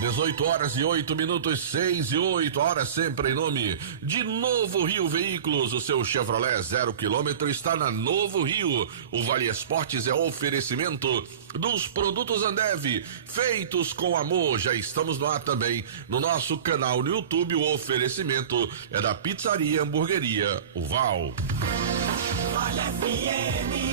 18h08, 6:08, sempre em nome de Novo Rio Veículos. O seu Chevrolet 0 km está na Novo Rio. O Vale Esportes é oferecimento dos produtos Ambev, feitos com amor. Já estamos no ar também no nosso canal no YouTube. O oferecimento é da Pizzaria Hamburgueria o Val. Vale FM.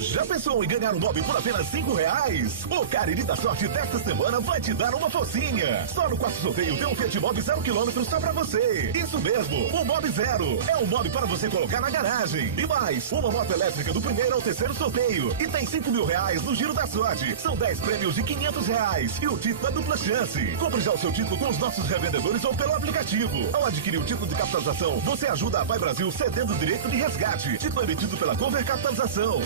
Já pensou em ganhar um Mob por apenas R$5? O Cariri da Sorte desta semana vai te dar uma focinha. Só no quarto sorteio tem um Fiat Mobi 0 km só pra você. Isso mesmo, o Mob Zero. É um Mob para você colocar na garagem. E mais, uma moto elétrica do primeiro ao terceiro sorteio. E tem R$5.000 no Giro da Sorte. São 10 prêmios de R$500. E o título é dupla chance. Compre já o seu título com os nossos revendedores ou pelo aplicativo. Ao adquirir o título de capitalização, você ajuda a Vai Brasil cedendo o direito de resgate. Título emitido pela Cover Capitalização.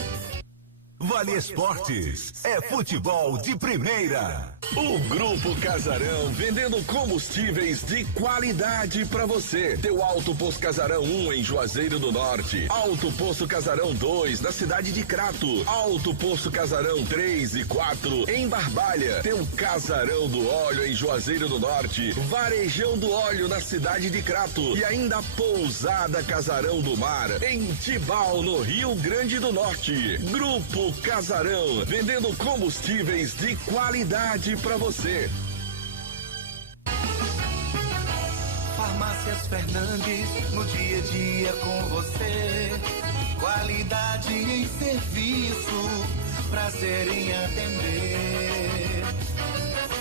Vale Esportes é futebol de primeira. O Grupo Casarão, vendendo combustíveis de qualidade pra você. Teu Alto Posto Casarão 1 em Juazeiro do Norte, Alto Posto Casarão 2 na cidade de Crato, Alto Posto Casarão 3 e 4 em Barbalha. Tem o Casarão do Óleo em Juazeiro do Norte, Varejão do Óleo na cidade de Crato e ainda Pousada Casarão do Mar em Tibau, no Rio Grande do Norte. Grupo Casarão, vendendo combustíveis de qualidade pra você. Farmácias Fernandes, no dia a dia com você. Qualidade em serviço, prazer em atender.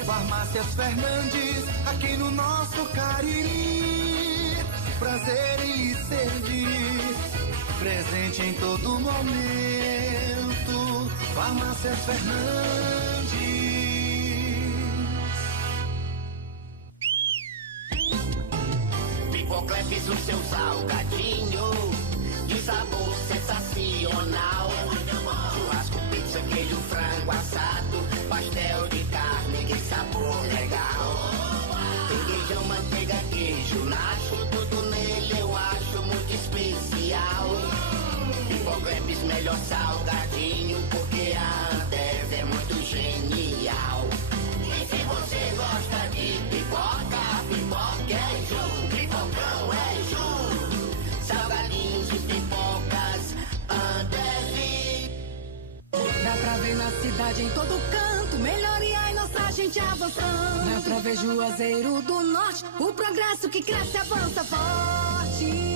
Farmácias Fernandes, aqui no nosso Cariri. Prazer em lhe servir, presente em todo momento. Farmácias Fernandes. Pipocleps, o seu salgadinho de sabor sensacional. Churrasco, pizza, queijo, frango assado, pastel de carne, que sabor legal. Requeijão, manteiga, queijo, nacho, tudo nele eu acho muito especial. Pipocleps, melhor salgadinho, porque a Ambev é muito genial. E se você gosta de pipoca, pipoca é Ju, pipocão é Ju. Salgadinhos e pipocas Ambev. Dá pra ver na cidade em todo canto, melhoria e nossa gente avançando. Dá pra ver Juazeiro do Norte, o progresso que cresce avança forte.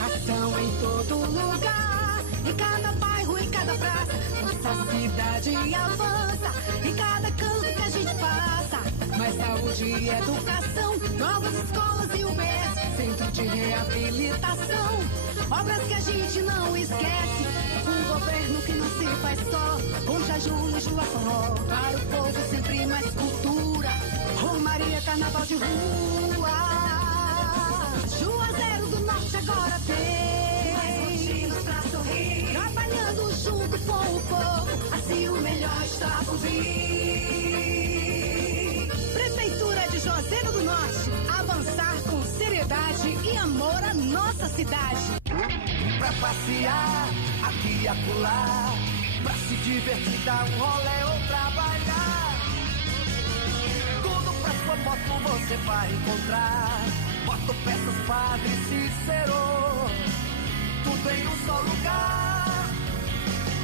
Ação em todo lugar, em cada bairro, em cada praça. Nossa cidade avança, em cada canto que a gente passa. Mais saúde e educação, novas escolas e UBS, centro de reabilitação, obras que a gente não esquece. Um governo que não se faz só, com jejum e Jua Forró. Para o povo sempre mais cultura, Romaria, carnaval de rua. Juazeiro do Norte agora tem mais motivos pra sorrir, trabalhando junto com o povo, assim o melhor está por vir. Prefeitura de Juazeiro do Norte, avançar com seriedade e amor à nossa cidade. Pra passear aqui e acolá, pra se divertir, dar um rolê ou trabalhar. Tudo pra sua moto você vai encontrar. Motopeças Padre Cícero, tudo em um só lugar.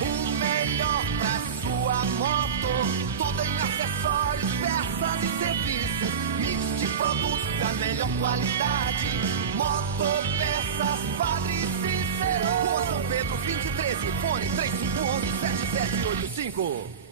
O melhor pra sua moto, tudo em acessórios, peças e serviços. Mix de produtos da melhor qualidade. Motopeças Padre Cícero, Rua São Pedro 2013, fone 3511-7785.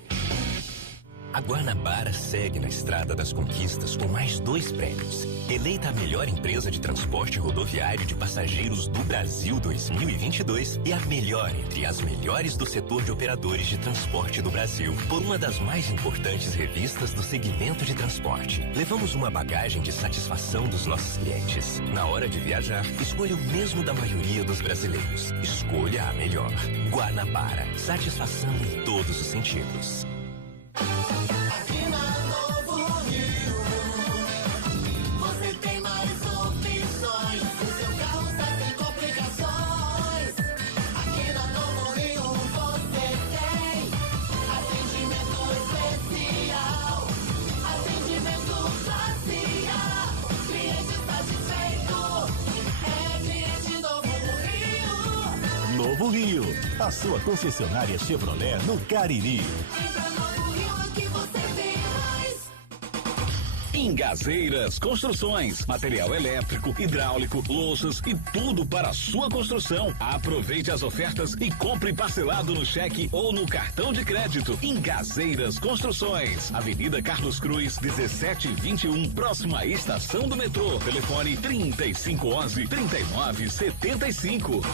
A Guanabara segue na estrada das conquistas com mais 2 prêmios. Eleita a melhor empresa de transporte rodoviário de passageiros do Brasil 2022 e a melhor entre as melhores do setor de operadores de transporte do Brasil, por uma das mais importantes revistas do segmento de transporte. Levamos uma bagagem de satisfação dos nossos clientes. Na hora de viajar, escolha o mesmo da maioria dos brasileiros. Escolha a melhor. Guanabara. Satisfação em todos os sentidos. Aqui na Novo Rio, você tem mais opções. O seu carro sai sem complicações. Aqui na Novo Rio, você Novo Rio, a sua concessionária Chevrolet no Cariri. Engazeiras Construções, material elétrico, hidráulico, louças e tudo para a sua construção. Aproveite as ofertas e compre parcelado no cheque ou no cartão de crédito. Engazeiras Construções, Avenida Carlos Cruz, 1721, próxima à estação do metrô. Telefone 3511-3975.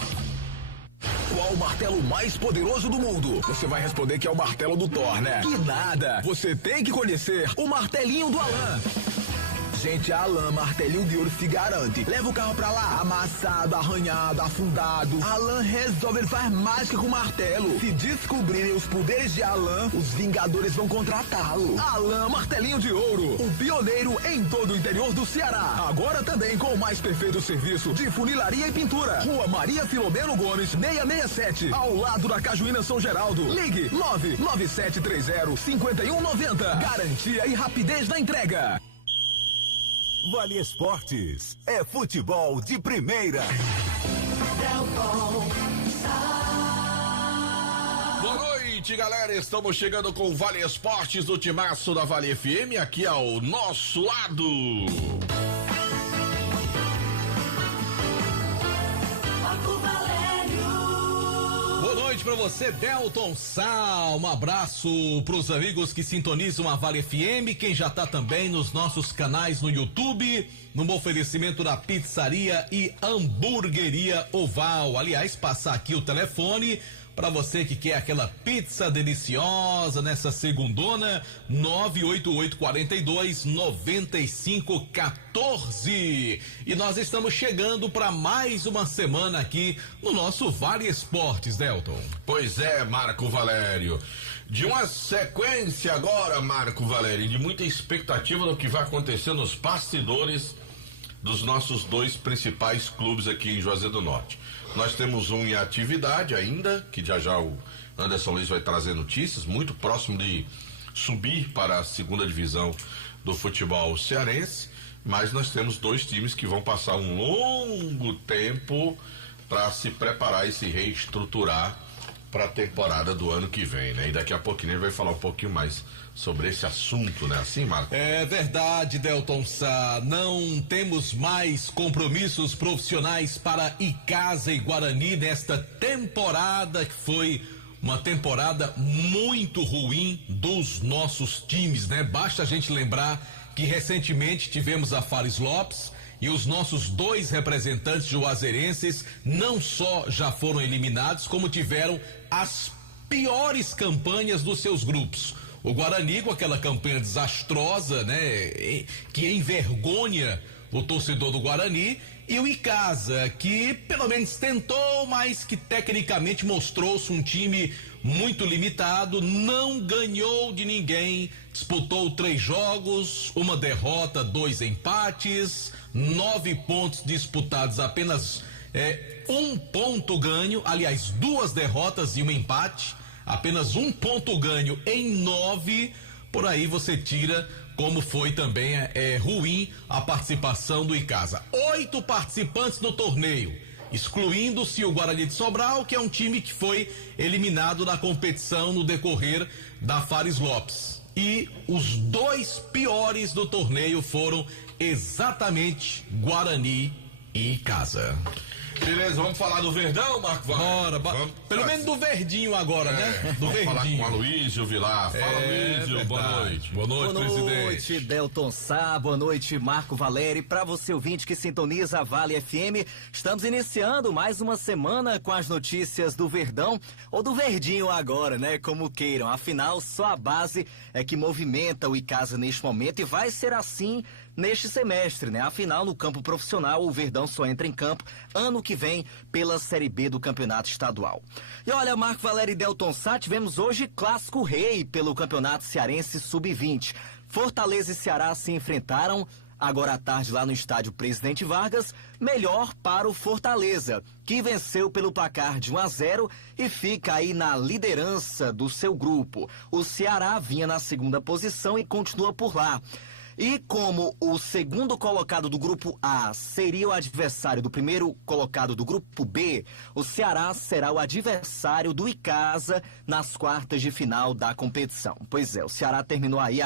Qual o martelo mais poderoso do mundo? Você vai responder que é o martelo do Thor, né? Que nada! Você tem que conhecer o martelinho do Alan. Gente, a Alan Martelinho de Ouro se garante. Leva o carro pra lá, amassado, arranhado, afundado. Alan resolve, ele faz mágica com o martelo. Se descobrirem os poderes de Alan, os Vingadores vão contratá-lo. Alan Martelinho de Ouro, o pioneiro em todo o interior do Ceará. Agora também com o mais perfeito serviço de funilaria e pintura. Rua Maria Filomeno Gomes, 667, ao lado da Cajuína São Geraldo. Ligue 99730-5190. Garantia e rapidez na entrega. Vale Esportes é futebol de primeira. Boa noite, galera. Estamos chegando com o Vale Esportes do Timaço da Vale FM, aqui ao nosso lado. Boa noite pra você, Delton Sá. Um abraço pros amigos que sintonizam a Vale FM, quem já tá também nos nossos canais no YouTube, no oferecimento da Pizzaria e Hamburgueria Oval. Aliás, passar aqui o telefone para você que quer aquela pizza deliciosa nessa segundona, 98842-9514. E nós estamos chegando para mais uma semana aqui no nosso Vale Esportes, Delton. Pois é, Marco Valério. De uma sequência agora, Marco Valério, de muita expectativa do que vai acontecer nos bastidores dos nossos dois principais clubes aqui em Juazeiro do Norte. Nós temos um em atividade ainda, que já o Anderson Luiz vai trazer notícias, muito próximo de subir para a segunda divisão do futebol cearense, mas nós temos dois times que vão passar um longo tempo para se preparar e se reestruturar para a temporada do ano que vem, né? E daqui a pouquinho ele vai falar um pouquinho mais sobre esse assunto, né? Assim, Marco? É verdade, Delton Sá. Não temos mais compromissos profissionais para Icasa e Guarani nesta temporada, que foi uma temporada muito ruim dos nossos times, né? Basta a gente lembrar que recentemente tivemos a Fares Lopes e os nossos dois representantes juazeirenses não só já foram eliminados, como tiveram as piores campanhas dos seus grupos. O Guarani com aquela campanha desastrosa, né, que envergonha o torcedor do Guarani, e o Icasa, que pelo menos tentou, mas que tecnicamente mostrou-se um time muito limitado, não ganhou de ninguém, disputou 3 jogos, 1 derrota, 2 empates, 9 pontos disputados, apenas 1 ponto ganho, aliás, 2 derrotas e 1 empate, apenas 1 ponto ganho em 9, por aí você tira como foi também ruim a participação do Icasa. 8 participantes no torneio, excluindo-se o Guarani de Sobral, que é um time que foi eliminado da competição no decorrer da Fares Lopes. E os 2 piores do torneio foram exatamente Guarani e Icasa. Beleza, vamos falar do Verdão, Marco Valério? Bora, pelo menos do verdinho agora, né? Do vamos falar verdinho. com o Aloysio Vilar. Fala, Aloysio, boa noite. Boa noite, presidente. Boa noite, Delton Sá, boa noite, Marco Valério. Para você ouvinte que sintoniza a Vale FM, estamos iniciando mais uma semana com as notícias do Verdão, ou do Verdinho agora, né? Como queiram. Afinal, só a base é que movimenta o Icasa neste momento e vai ser assim neste semestre, né? Afinal, no campo profissional, o Verdão só entra em campo ano que vem pela Série B do Campeonato Estadual. E olha, Marco Valério e Delton Sá, tivemos hoje Clássico Rei pelo Campeonato Cearense Sub-20. Fortaleza e Ceará se enfrentaram agora à tarde lá no estádio Presidente Vargas, melhor para o Fortaleza, que venceu pelo placar de 1-0 e fica aí na liderança do seu grupo. O Ceará vinha na segunda posição e continua por lá. E como o segundo colocado do grupo A seria o adversário do primeiro colocado do grupo B, o Ceará será o adversário do Icasa nas quartas de final da competição. Pois é, o Ceará terminou aí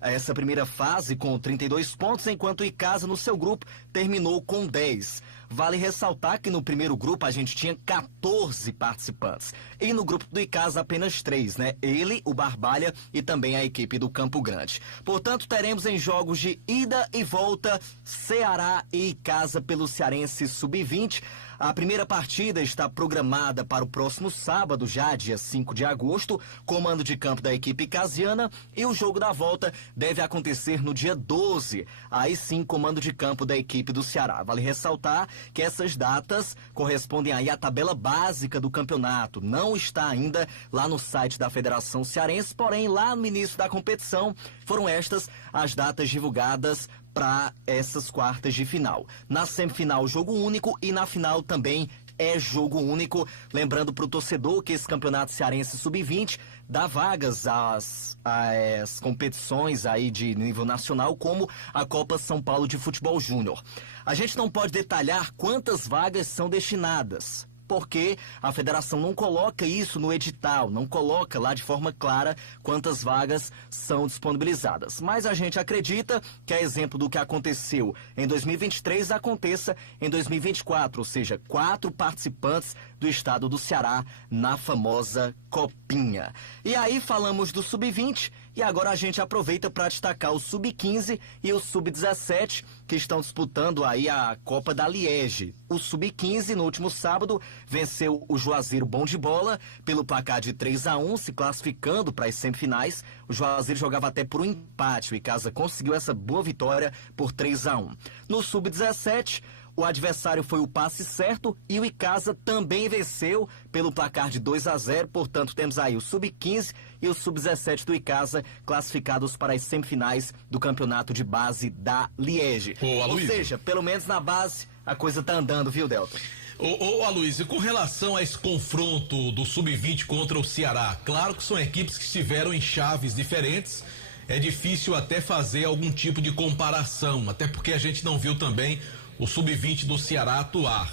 essa primeira fase com 32 pontos, enquanto o Icasa no seu grupo terminou com 10. Vale ressaltar que no primeiro grupo a gente tinha 14 participantes. E no grupo do Icasa apenas 3, né? Ele, o Barbalha e também a equipe do Campo Grande. Portanto, teremos em jogos de ida e volta Ceará e Icasa pelo Cearense Sub-20. A primeira partida está programada para o próximo sábado, já dia 5 de agosto, comando de campo da equipe icasiana, e o jogo da volta deve acontecer no dia 12, aí sim, comando de campo da equipe do Ceará. Vale ressaltar que essas datas correspondem aí à tabela básica do campeonato, não está ainda lá no site da Federação Cearense, porém lá no início da competição foram estas as datas divulgadas para essas quartas de final. Na semifinal, jogo único, e na final também é jogo único. Lembrando para o torcedor que esse campeonato cearense sub-20 dá vagas às competições aí de nível nacional, como a Copa São Paulo de Futebol Júnior. A gente não pode detalhar quantas vagas são destinadas, porque a federação não coloca isso no edital, não coloca lá de forma clara quantas vagas são disponibilizadas. Mas a gente acredita que, a exemplo do que aconteceu em 2023, aconteça em 2024, ou seja, 4 participantes do estado do Ceará na famosa Copinha. E aí falamos do Sub-20 e agora a gente aproveita para destacar o Sub-15 e o Sub-17, que estão disputando aí a Copa da Liege. O Sub-15, no último sábado, venceu o Juazeiro Bom de Bola pelo placar de 3-1, se classificando para as semifinais. O Juazeiro jogava até por um empate, o Icasa conseguiu essa boa vitória por 3-1. No Sub-17, o adversário foi o Passe Certo e o Icasa também venceu pelo placar de 2-0. Portanto, temos aí o Sub-15 e o Sub-17 do Icasa classificados para as semifinais do campeonato de base da Liege. Ou seja, pelo menos na base a coisa tá andando, viu, Delton? Ô Aloysio, com relação a esse confronto do Sub-20 contra o Ceará, claro que são equipes que estiveram em chaves diferentes, é difícil até fazer algum tipo de comparação, até porque a gente não viu também o Sub-20 do Ceará atuar.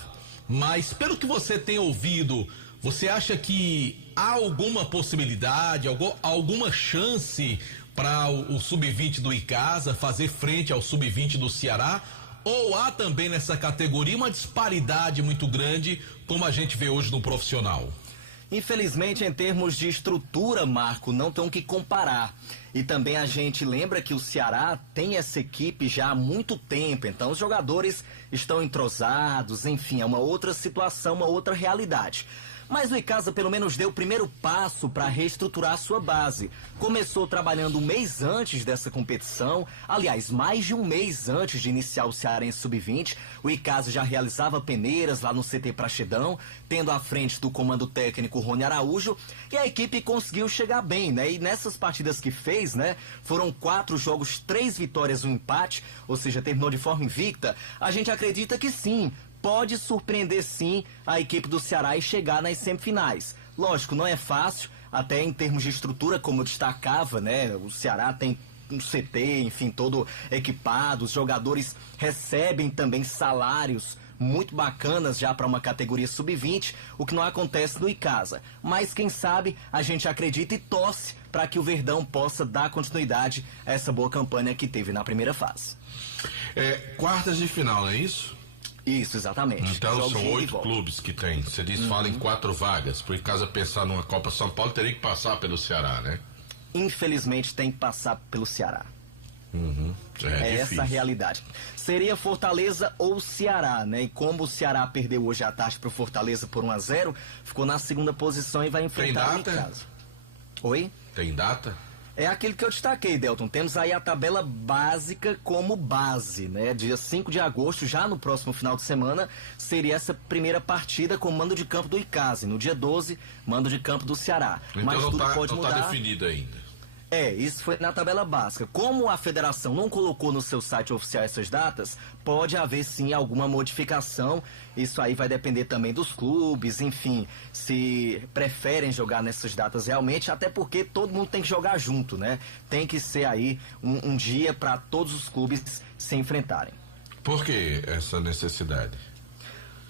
Mas pelo que você tem ouvido, você acha que há alguma possibilidade, alguma chance para o Sub-20 do Icasa fazer frente ao Sub-20 do Ceará? Ou há também nessa categoria uma disparidade muito grande, como a gente vê hoje no profissional? Infelizmente, em termos de estrutura, Marco, não tem o que comparar. E também a gente lembra que o Ceará tem essa equipe já há muito tempo, então os jogadores estão entrosados, enfim, é uma outra situação, uma outra realidade. Mas o Icasa pelo menos deu o primeiro passo para reestruturar sua base. Começou trabalhando um mês antes dessa competição, aliás, mais de um mês antes de iniciar o Cearense Sub-20. O Icasa já realizava peneiras lá no CT Praxedão, tendo à frente do comando técnico Rony Araújo, e a equipe conseguiu chegar bem, né? E nessas partidas que fez, né, foram 4 jogos, 3 vitórias, 1 empate, ou seja, terminou de forma invicta. A gente acredita que sim, pode surpreender sim a equipe do Ceará e chegar nas semifinais. Lógico, não é fácil, até em termos de estrutura, como eu destacava, né? O Ceará tem um CT, enfim, todo equipado, os jogadores recebem também salários muito bacanas já para uma categoria sub-20, o que não acontece no Icasa. Mas quem sabe a gente acredita e torce para que o Verdão possa dar continuidade a essa boa campanha que teve na primeira fase. Quartas de final, não é isso? Isso, exatamente. Então Jogos são de 8 clubes que tem. Você diz, fala em 4 vagas. Por Icasa pensar numa Copa São Paulo, teria que passar pelo Ceará, né? Infelizmente tem que passar pelo Ceará. É essa a realidade. Seria Fortaleza ou Ceará, né? E como o Ceará perdeu hoje à tarde pro Fortaleza por 1-0, ficou na segunda posição e vai enfrentar o Icasa. Oi? Tem data? É aquilo que eu destaquei, Delton. Temos aí a tabela básica como base, né? Dia 5 de agosto, já no próximo final de semana, seria essa primeira partida com mando de campo do Icasa. No dia 12, mando de campo do Ceará. Então mas não tudo tá, pode não mudar. Tá definido ainda. Isso foi na tabela básica. Como a federação não colocou no seu site oficial essas datas, pode haver sim alguma modificação. Isso aí vai depender também dos clubes, enfim, se preferem jogar nessas datas realmente, até porque todo mundo tem que jogar junto, né? Tem que ser aí um dia para todos os clubes se enfrentarem. Por que essa necessidade?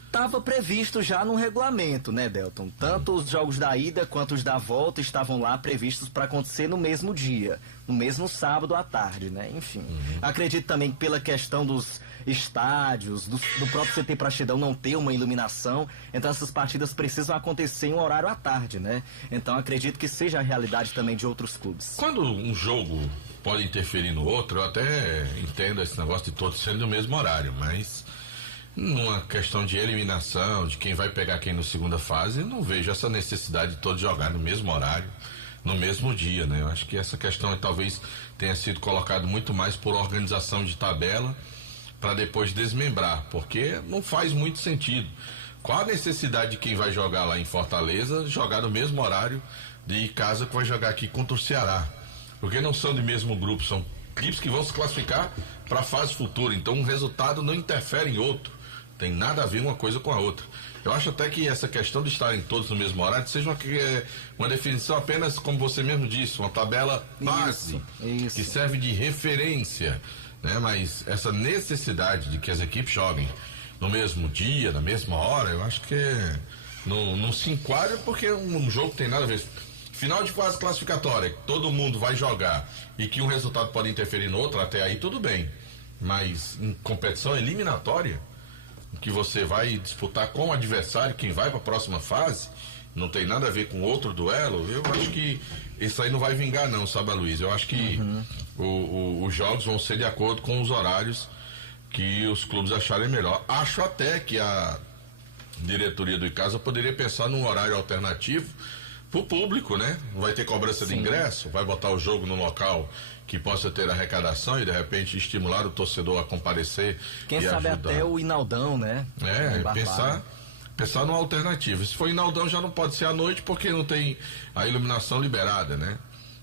Estava previsto já no regulamento, né, Delton? Tanto os jogos da ida quanto os da volta estavam lá previstos para acontecer no mesmo dia, no mesmo sábado à tarde, né? Enfim. Acredito também que pela questão dos estádios, do próprio CT Praxedão não ter uma iluminação, então essas partidas precisam acontecer em um horário à tarde, né? Então acredito que seja a realidade também de outros clubes. Quando um jogo pode interferir no outro, eu até entendo esse negócio de todos sendo no mesmo horário, mas numa questão de eliminação, de quem vai pegar quem no segunda fase, eu não vejo essa necessidade de todos jogar no mesmo horário, no mesmo dia, né? Eu acho que essa questão talvez tenha sido colocada muito mais por organização de tabela para depois desmembrar, porque não faz muito sentido. Qual a necessidade de quem vai jogar lá em Fortaleza jogar no mesmo horário de casa que vai jogar aqui contra o Ceará? Porque não são do mesmo grupo, são equipes que vão se classificar para a fase futura, então um resultado não interfere em outro. Tem nada a ver uma coisa com a outra. Eu acho até que essa questão de estarem todos no mesmo horário seja uma definição apenas, como você mesmo disse, uma tabela base, isso. que serve de referência, né? Mas essa necessidade de que as equipes joguem no mesmo dia, na mesma hora, eu acho que não se enquadra, porque um jogo tem nada a ver. Final de fase classificatória, que todo mundo vai jogar e que um resultado pode interferir no outro, até aí tudo bem. Mas em competição eliminatória, que você vai disputar com o adversário, quem vai para a próxima fase, não tem nada a ver com outro duelo, eu acho que isso aí não vai vingar não, sabe, Luiz? Eu acho que os jogos vão ser de acordo com os horários que os clubes acharem melhor. Acho até que a diretoria do Icasa poderia pensar num horário alternativo pro público, né? Não vai ter cobrança de ingresso, vai botar o jogo no local que possa ter arrecadação e de repente estimular o torcedor a comparecer. Quem sabe ajudar. até o Inaldão, né? Pensar numa alternativa. Se for Inaldão já não pode ser à noite porque não tem a iluminação liberada, né?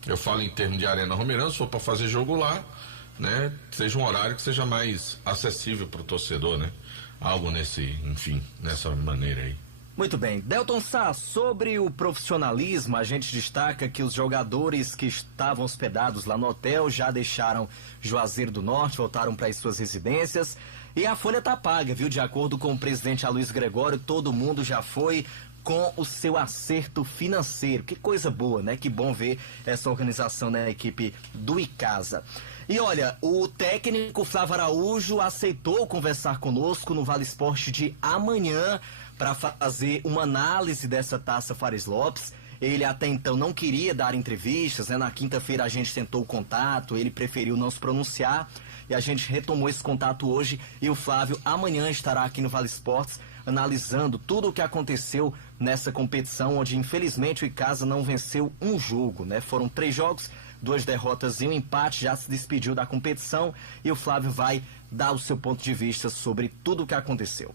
Eu falo em termos de Arena Romeirão, se for para fazer jogo lá, né? Seja um horário que seja mais acessível para o torcedor, né? Algo nessa maneira aí. Muito bem. Delton Sá, sobre o profissionalismo, a gente destaca que os jogadores que estavam hospedados lá no hotel já deixaram Juazeiro do Norte, voltaram para as suas residências e a folha tá paga, viu? De acordo com o presidente Aloysio Gregório, todo mundo já foi com o seu acerto financeiro. Que coisa boa, né? Que bom ver essa organização na equipe do Icasa. E olha, o técnico Flávio Araújo aceitou conversar conosco no Vale Esporte de amanhã para fazer uma análise dessa Taça Fares Lopes. Ele até então não queria dar entrevistas, né? Na quinta-feira a gente tentou o contato, ele preferiu não se pronunciar e a gente retomou esse contato hoje e o Flávio amanhã estará aqui no Vale Esportes analisando tudo o que aconteceu nessa competição, onde infelizmente o Icasa não venceu um jogo, né? Foram 3 jogos, 2 derrotas e um empate, já se despediu da competição e o Flávio vai dar o seu ponto de vista sobre tudo o que aconteceu.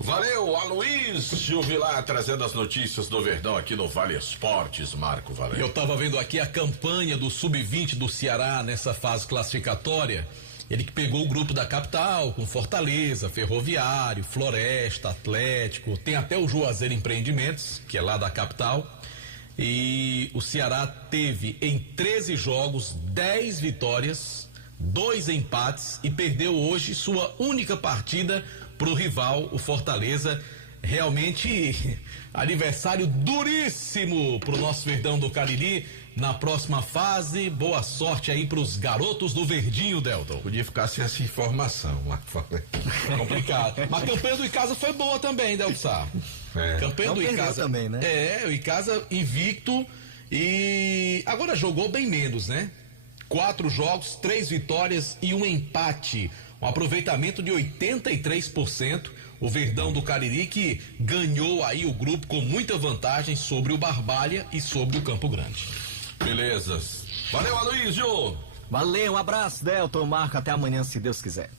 Valeu, Aloysio Vilar trazendo as notícias do Verdão aqui no Vale Esportes, Marco Valério. Eu tava vendo aqui a campanha do Sub-20 do Ceará nessa fase classificatória. Ele que pegou o grupo da capital, com Fortaleza, Ferroviário, Floresta, Atlético, tem até o Juazeiro Empreendimentos, que é lá da capital. E o Ceará teve em 13 jogos 10 vitórias, 2 empates e perdeu hoje sua única partida pro rival, o Fortaleza. Realmente aniversário duríssimo pro nosso Verdão do Cariri na próxima fase. Boa sorte aí pros garotos do Verdinho, Delton. Podia ficar sem essa informação, complicado. Mas a campanha do Icasa foi boa também, Delton Sá. Campanha do Icasa também, né? O Icasa invicto e agora jogou bem menos, né? 4 jogos, 3 vitórias e um empate. Um aproveitamento de 83%. O Verdão do Cariri que ganhou aí o grupo com muita vantagem sobre o Barbalha e sobre o Campo Grande. Beleza. Valeu, Aloysio. Valeu, um abraço, Delton, Marco, até amanhã, se Deus quiser.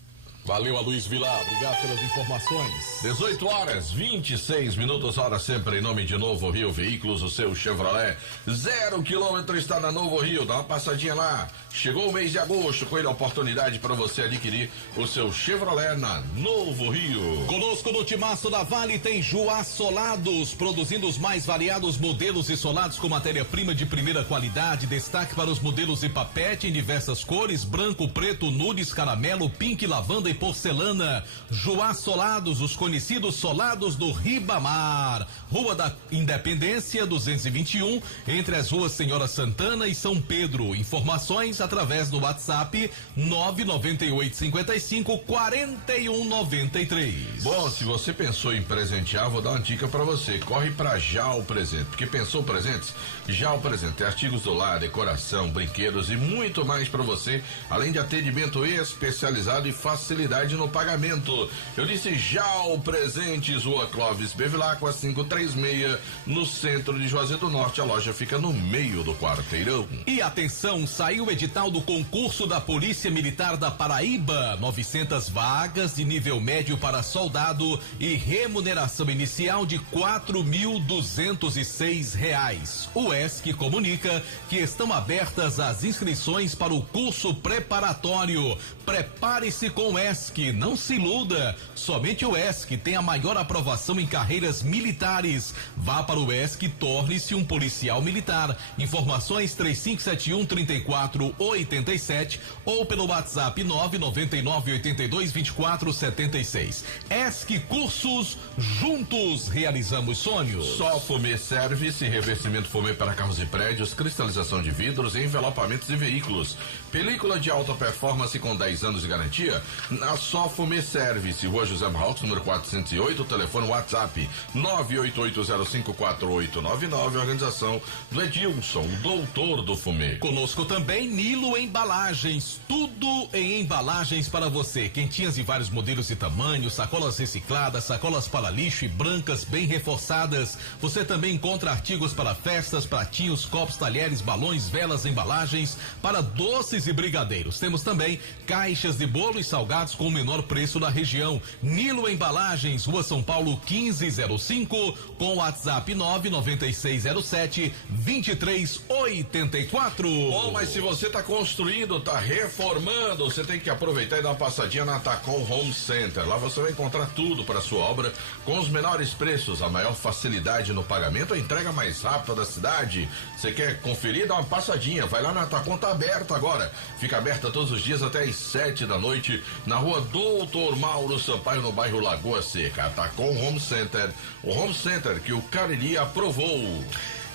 Valeu, Aloysio Vilar. Obrigado pelas informações. 18 horas, 26 minutos, hora sempre em nome de Novo Rio Veículos, o seu Chevrolet 0 km está na Novo Rio, dá uma passadinha lá. Chegou o mês de agosto, com ele a oportunidade para você adquirir o seu Chevrolet na Novo Rio. Conosco no Timaço da Vale tem Joá Solados, produzindo os mais variados modelos e solados com matéria-prima de primeira qualidade. Destaque para os modelos de papete em diversas cores: branco, preto, nudes, caramelo, pink, lavanda e porcelana. Joá Solados, os conhecidos solados do Ribamar. Rua da Independência 221, entre as ruas Senhora Santana e São Pedro. Informações através do WhatsApp 998554193. Bom, se você pensou em presentear, vou dar uma dica para você. Corre para Jal Presente, porque pensou presentes? Jal Presente, artigos do lar, decoração, brinquedos e muito mais para você, além de atendimento especializado e facilidade no pagamento. Eu disse Jal Presentes, Rua Clóvis Bevilacqua 536, no centro de Juazeiro do Norte. A loja fica no meio do quarteirão. E atenção, saiu o edital do concurso da Polícia Militar da Paraíba, 900 vagas de nível médio para soldado e remuneração inicial de R$4.206. O ESC comunica que estão abertas as inscrições para o curso preparatório. Prepare-se com o ESC, não se iluda. Somente o ESC tem a maior aprovação em carreiras militares. Vá para o ESC e torne-se um policial militar. Informações 3571-3487 ou pelo WhatsApp 999-82-2476. ESC Cursos, juntos realizamos sonhos. Só Fumê Service, revestimento fumê para carros e prédios, cristalização de vidros e envelopamentos de veículos. Película de alta performance com 10 anos de garantia na Só Fumê Service, Rua José Marrocos, número 408, telefone WhatsApp 988054899, organização do Edilson, o doutor do fumê. Conosco também Nilo Embalagens, tudo em embalagens para você, quentinhas de vários modelos e tamanhos, sacolas recicladas, sacolas para lixo e brancas bem reforçadas. Você também encontra artigos para festas, pratinhos, copos, talheres, balões, velas, embalagens para doces e brigadeiros. Temos também caixas de bolo e salgados com o menor preço da região. Nilo Embalagens, Rua São Paulo 1505, com WhatsApp 99607-2384. Bom, mas se você está construindo, está reformando, você tem que aproveitar e dar uma passadinha na Tacom Home Center. Lá você vai encontrar tudo para sua obra com os menores preços, a maior facilidade no pagamento, a entrega mais rápida da cidade. Você quer conferir? Dá uma passadinha, vai lá na Tacom, tá aberta agora. Fica aberta todos os dias até às 7 da noite, na Rua Doutor Mauro Sampaio, no bairro Lagoa Seca. Tacom Home Center, o Home Center que o Cariri aprovou.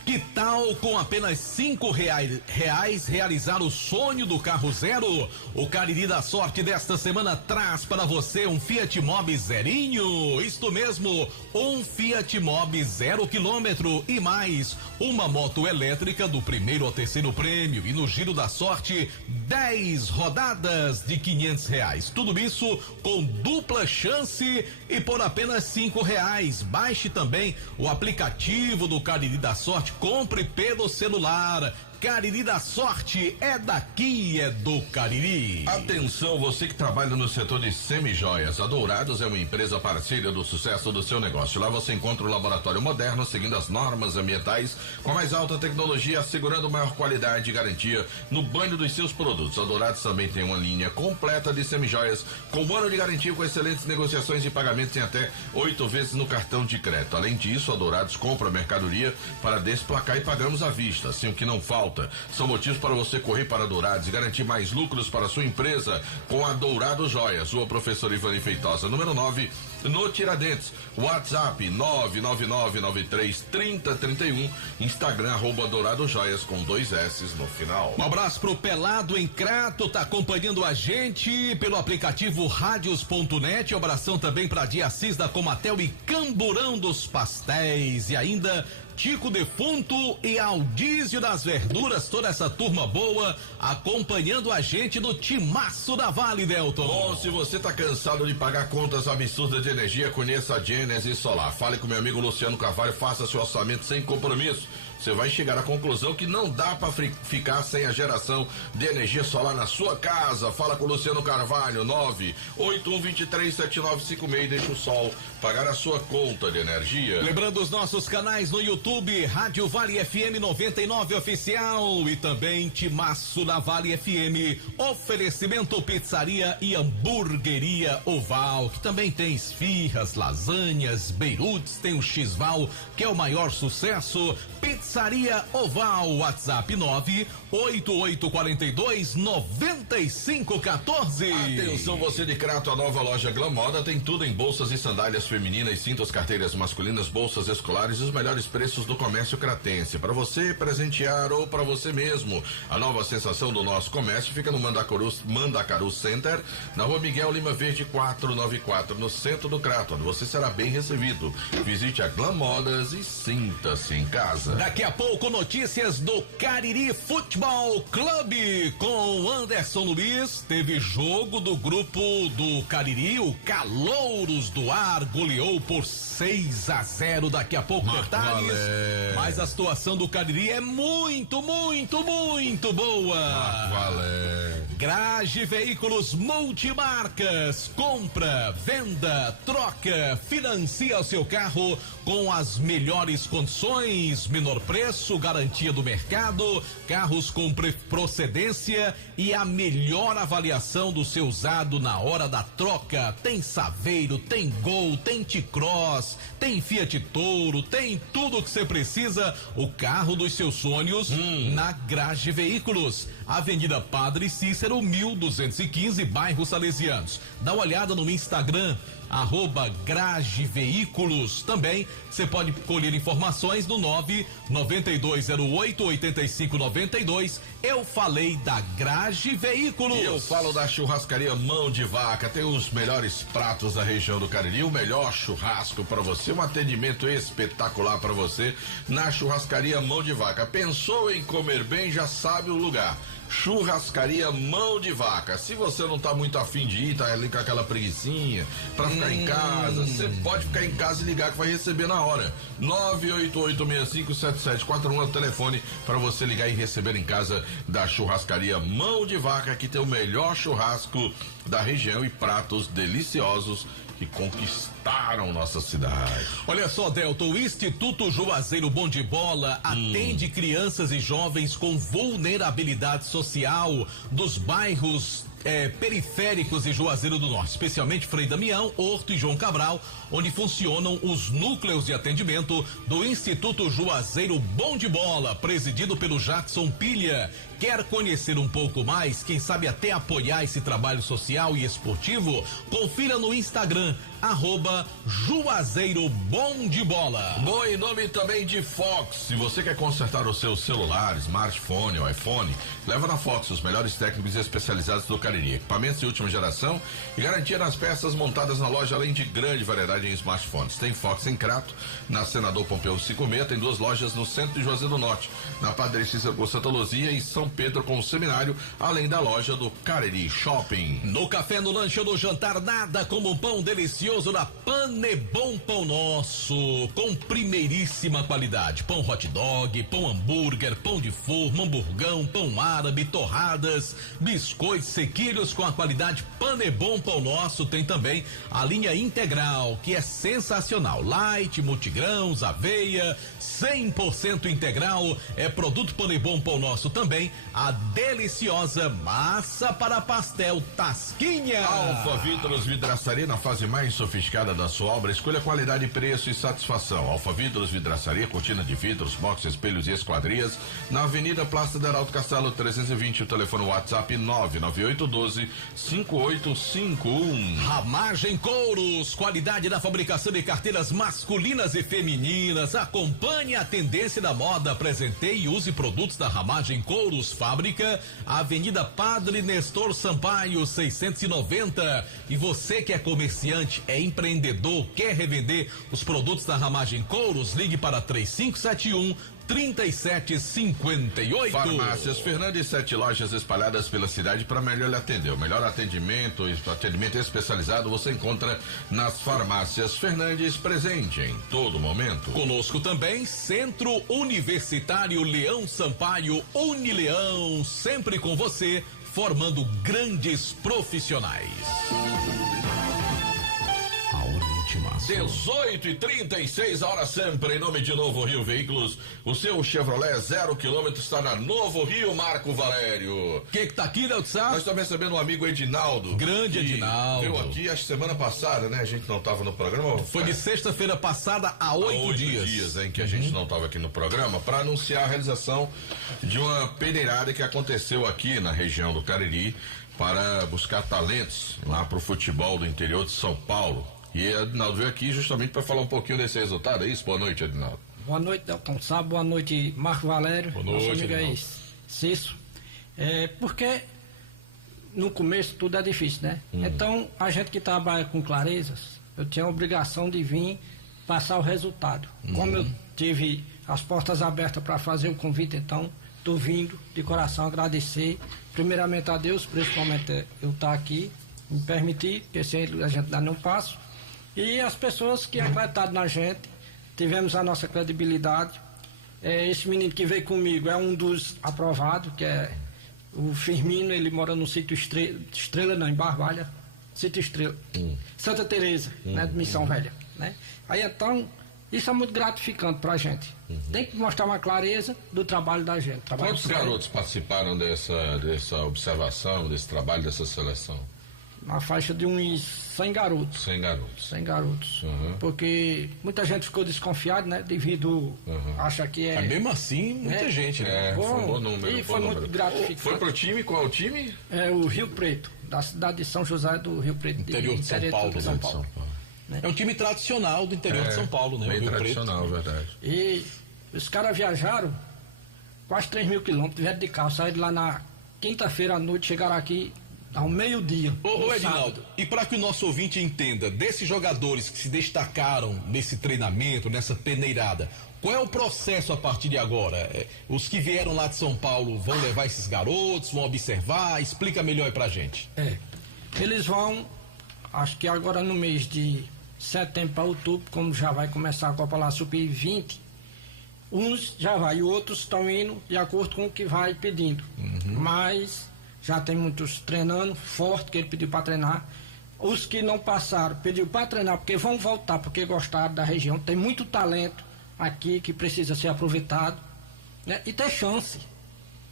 Que tal com apenas R$5 realizar o sonho do carro zero? O Cariri da Sorte desta semana traz para você um Fiat Mobi zerinho. Isto mesmo, um Fiat Mobi 0 km e mais uma moto elétrica do primeiro ao terceiro prêmio. E no Giro da Sorte, 10 rodadas de R$500. Tudo isso com dupla chance e por apenas R$5. Baixe também o aplicativo do Cariri da Sorte. Compre pelo celular. Cariri da Sorte é daqui, é do Cariri. Atenção, você que trabalha no setor de semijoias. A Dourados é uma empresa parceira do sucesso do seu negócio. Lá você encontra um laboratório moderno, seguindo as normas ambientais, com a mais alta tecnologia, assegurando maior qualidade e garantia no banho dos seus produtos. A Dourados também tem uma linha completa de semijoias, com 1 ano de garantia, com excelentes negociações e pagamentos em até 8 vezes no cartão de crédito. Além disso, a Dourados compra mercadoria para desplacar e pagamos à vista. Assim, o que não falta são motivos para você correr para a Dourados e garantir mais lucros para a sua empresa com a Dourado Joias. Sua professora Ivani Feitosa, número 9, no Tiradentes. WhatsApp 999933031. Instagram @Dourado Joias com 2 S no final. Um abraço pro Pelado em Crato, tá acompanhando a gente pelo aplicativo Radios.net. Um abração também pra Dia Assis da Comatel e Camburão dos Pastéis. E ainda Tico Defunto e Aldísio das Verduras, toda essa turma boa acompanhando a gente no Timaço da Vale, Delton. Bom, se você tá cansado de pagar contas absurdas de energia, conheça a Gênesis Solar. Fale com meu amigo Luciano Carvalho, faça seu orçamento sem compromisso. você vai chegar à conclusão que não dá para ficar sem a geração de energia solar na sua casa. Fala com o Luciano Carvalho, 981237956, deixa o sol pagar a sua conta de energia. Lembrando os nossos canais no YouTube, Rádio Vale FM 99 Oficial e também Timaço na Vale FM. Oferecimento Pizzaria e Hamburgueria Oval, que também tem esfirras, lasanhas, beirutes, tem o X-Val, que é o maior sucesso. Pizzaria Oval, WhatsApp 98842-9514. Atenção você de Crato, a nova loja Glam Moda tem tudo em bolsas e sandálias femininas, cintos, carteiras masculinas, bolsas escolares e os melhores preços do comércio cratense. Para você presentear ou para você mesmo. A nova sensação do nosso comércio fica no Mandacaru Center, na rua Miguel Lima Verde 494, no centro do Crato, onde você será bem recebido. Visite a Glam Modas e sinta-se em casa. Daqui a pouco, notícias do Cariri Futebol Clube com Anderson Luiz. Teve jogo do grupo do Cariri, o Calouros do Ar goleou por 6-0. Daqui a pouco detalhes. Mas a situação do Cariri é muito boa. Grage Veículos Multimarcas. Compra, venda, troca, financia o seu carro com as melhores condições, menor preço, garantia do mercado, carros com procedência e a melhor avaliação do seu usado na hora da troca. Tem Saveiro, tem Gol, tem T-Cross, tem Fiat Toro, tem tudo o que você precisa, o carro dos seus sonhos na Grage Veículos. Avenida Padre Cícero, 1215, bairro Salesianos. Dá uma olhada no Instagram, @Grage Veículos. Também você pode colher informações no 99208-8592. Eu falei da Grage Veículos. E eu falo da churrascaria Mão de Vaca. Tem os melhores pratos da região do Cariri, o melhor churrasco para você, um atendimento espetacular para você na churrascaria Mão de Vaca. Pensou em comer bem, já sabe o lugar. Churrascaria Mão de Vaca. Se você não tá muito afim de ir, tá ali com aquela preguicinha pra ficar em casa, você pode ficar em casa e ligar que vai receber na hora. 988657741 é o telefone para você ligar e receber em casa da Churrascaria Mão de Vaca, que tem o melhor churrasco da região e pratos deliciosos que conquistaram nossa cidade. Olha só, Delton, o Instituto Juazeiro Bom de Bola atende crianças e jovens com vulnerabilidade social dos bairros periféricos de Juazeiro do Norte, especialmente Frei Damião, Horto e João Cabral, onde funcionam os núcleos de atendimento do Instituto Juazeiro Bom de Bola, presidido pelo Jackson Pilha. Quer conhecer um pouco mais, quem sabe até apoiar esse trabalho social e esportivo? Confira no Instagram, @Juazeiro Bom de Bola. Bom, em nome também de Fox, se você quer consertar o seu celular, smartphone ou iPhone, leva na Fox os melhores técnicos especializados do Cariri, equipamentos de última geração e garantia nas peças montadas na loja, além de grande variedade em smartphones. Tem Fox em Crato, na Senador Pompeu 56, tem 2 lojas no centro de Juazeiro do Norte, na Padre Cícero com Santa Luzia e São Pedro com o Seminário, além da loja do Cariri Shopping. No café, no lanche ou no jantar, nada como um pão delicioso da Panebom Pão Nosso, com primeiríssima qualidade. Pão hot dog, pão hambúrguer, pão de forma, hamburgão, pão árabe, torradas, biscoitos, sequilhos com a qualidade Panebom Pão Nosso. Tem também a linha integral, que é sensacional. Light, multigrãos, aveia, 100% integral. É produto Panebom Pão Nosso também. A deliciosa massa para pastel Tasquinha. Alfa Vidros Vidraçaria, na fase mais sofisticada da sua obra, escolha qualidade, preço e satisfação. Alfa Vidros Vidraçaria, cortina de vidros, box, espelhos e esquadrias, na Avenida Praça de Heraldo Castelo 320, o telefone WhatsApp 99812-5851. Ramagem Couros, qualidade na fabricação de carteiras masculinas e femininas. Acompanhe a tendência da moda, apresentei e use produtos da Ramagem Couros, fábrica Avenida Padre Nestor Sampaio 690. E você que é comerciante, é empreendedor, quer revender os produtos da Ramagem Couros, ligue para 3758. Farmácias Fernandes, 7 lojas espalhadas pela cidade para melhor lhe atender. O melhor atendimento especializado você encontra nas Farmácias Fernandes, presente em todo momento. Conosco também Centro Universitário Leão Sampaio, Unileão, sempre com você, formando grandes profissionais. 18h36, a hora sempre, em nome de Novo Rio Veículos. O seu Chevrolet 0 km está na Novo Rio, Marco Valério. Quem que tá aqui, Nelson Sá? Nós estamos recebendo um amigo Edinaldo. Grande Edinaldo. Veio aqui, acho que semana passada, né? A gente não estava no programa. Foi de sexta-feira passada a 8 dias. Em que a gente não estava aqui no programa, para anunciar a realização de uma peneirada que aconteceu aqui na região do Cariri para buscar talentos lá pro futebol do interior de São Paulo. E Edinaldo veio aqui justamente para falar um pouquinho desse resultado, é isso? Boa noite, Edinaldo. Boa noite, Delton Sá, boa noite, Marco Valério. Boa noite, nosso amigo aí, Cício. Porque no começo tudo é difícil, né? Então, a gente que trabalha com clarezas, eu tinha a obrigação de vir passar o resultado. Como eu tive as portas abertas para fazer o convite, então, estou vindo de coração agradecer, primeiramente a Deus, por esse momento eu estar aqui, me permitir, porque sem ele a gente dá não passo. E as pessoas que acreditaram na gente, tivemos a nossa credibilidade. Esse menino que veio comigo é um dos aprovados, que é o Firmino, ele mora no sítio Estrela, não, em Barbalha, sítio Estrela, Santa Teresa, né, de Missão Velha, né? Aí então, isso é muito gratificante pra gente. Tem que mostrar uma clareza do trabalho da gente. Quantos garotos participaram dessa observação, desse trabalho, dessa seleção? Na faixa de uns 100 garotos. 100 garotos. 100 garotos. Porque muita gente ficou desconfiada, né? Devido. Acha que é. Mas mesmo assim, muita gente, né? Foi um bom número. E foi muito gratificante. Foi pro time? Qual é o time? É o Rio Preto, da cidade de São José do Rio Preto. Interior de São Paulo. Né? É um time tradicional do interior de São Paulo, né? Bem o Rio tradicional, Preto. Verdade. E os caras viajaram quase 3.000 quilômetros, vieram de carro, saíram lá na quinta-feira à noite, chegaram aqui ao meio-dia. Ô Edinaldo, e para que o nosso ouvinte entenda, desses jogadores que se destacaram nesse treinamento, nessa peneirada, qual é o processo a partir de agora? Os que vieram lá de São Paulo vão levar esses garotos, vão observar? Explica melhor aí pra gente. Eles vão, acho que agora no mês de setembro para outubro, como já vai começar a Copa lá Sub-20, uns já vai, e outros estão indo de acordo com o que vai pedindo. Mas já tem muitos treinando, forte, que ele pediu para treinar. Os que não passaram, pediu para treinar, porque vão voltar, porque gostaram da região. Tem muito talento aqui que precisa ser aproveitado, né? E ter chance,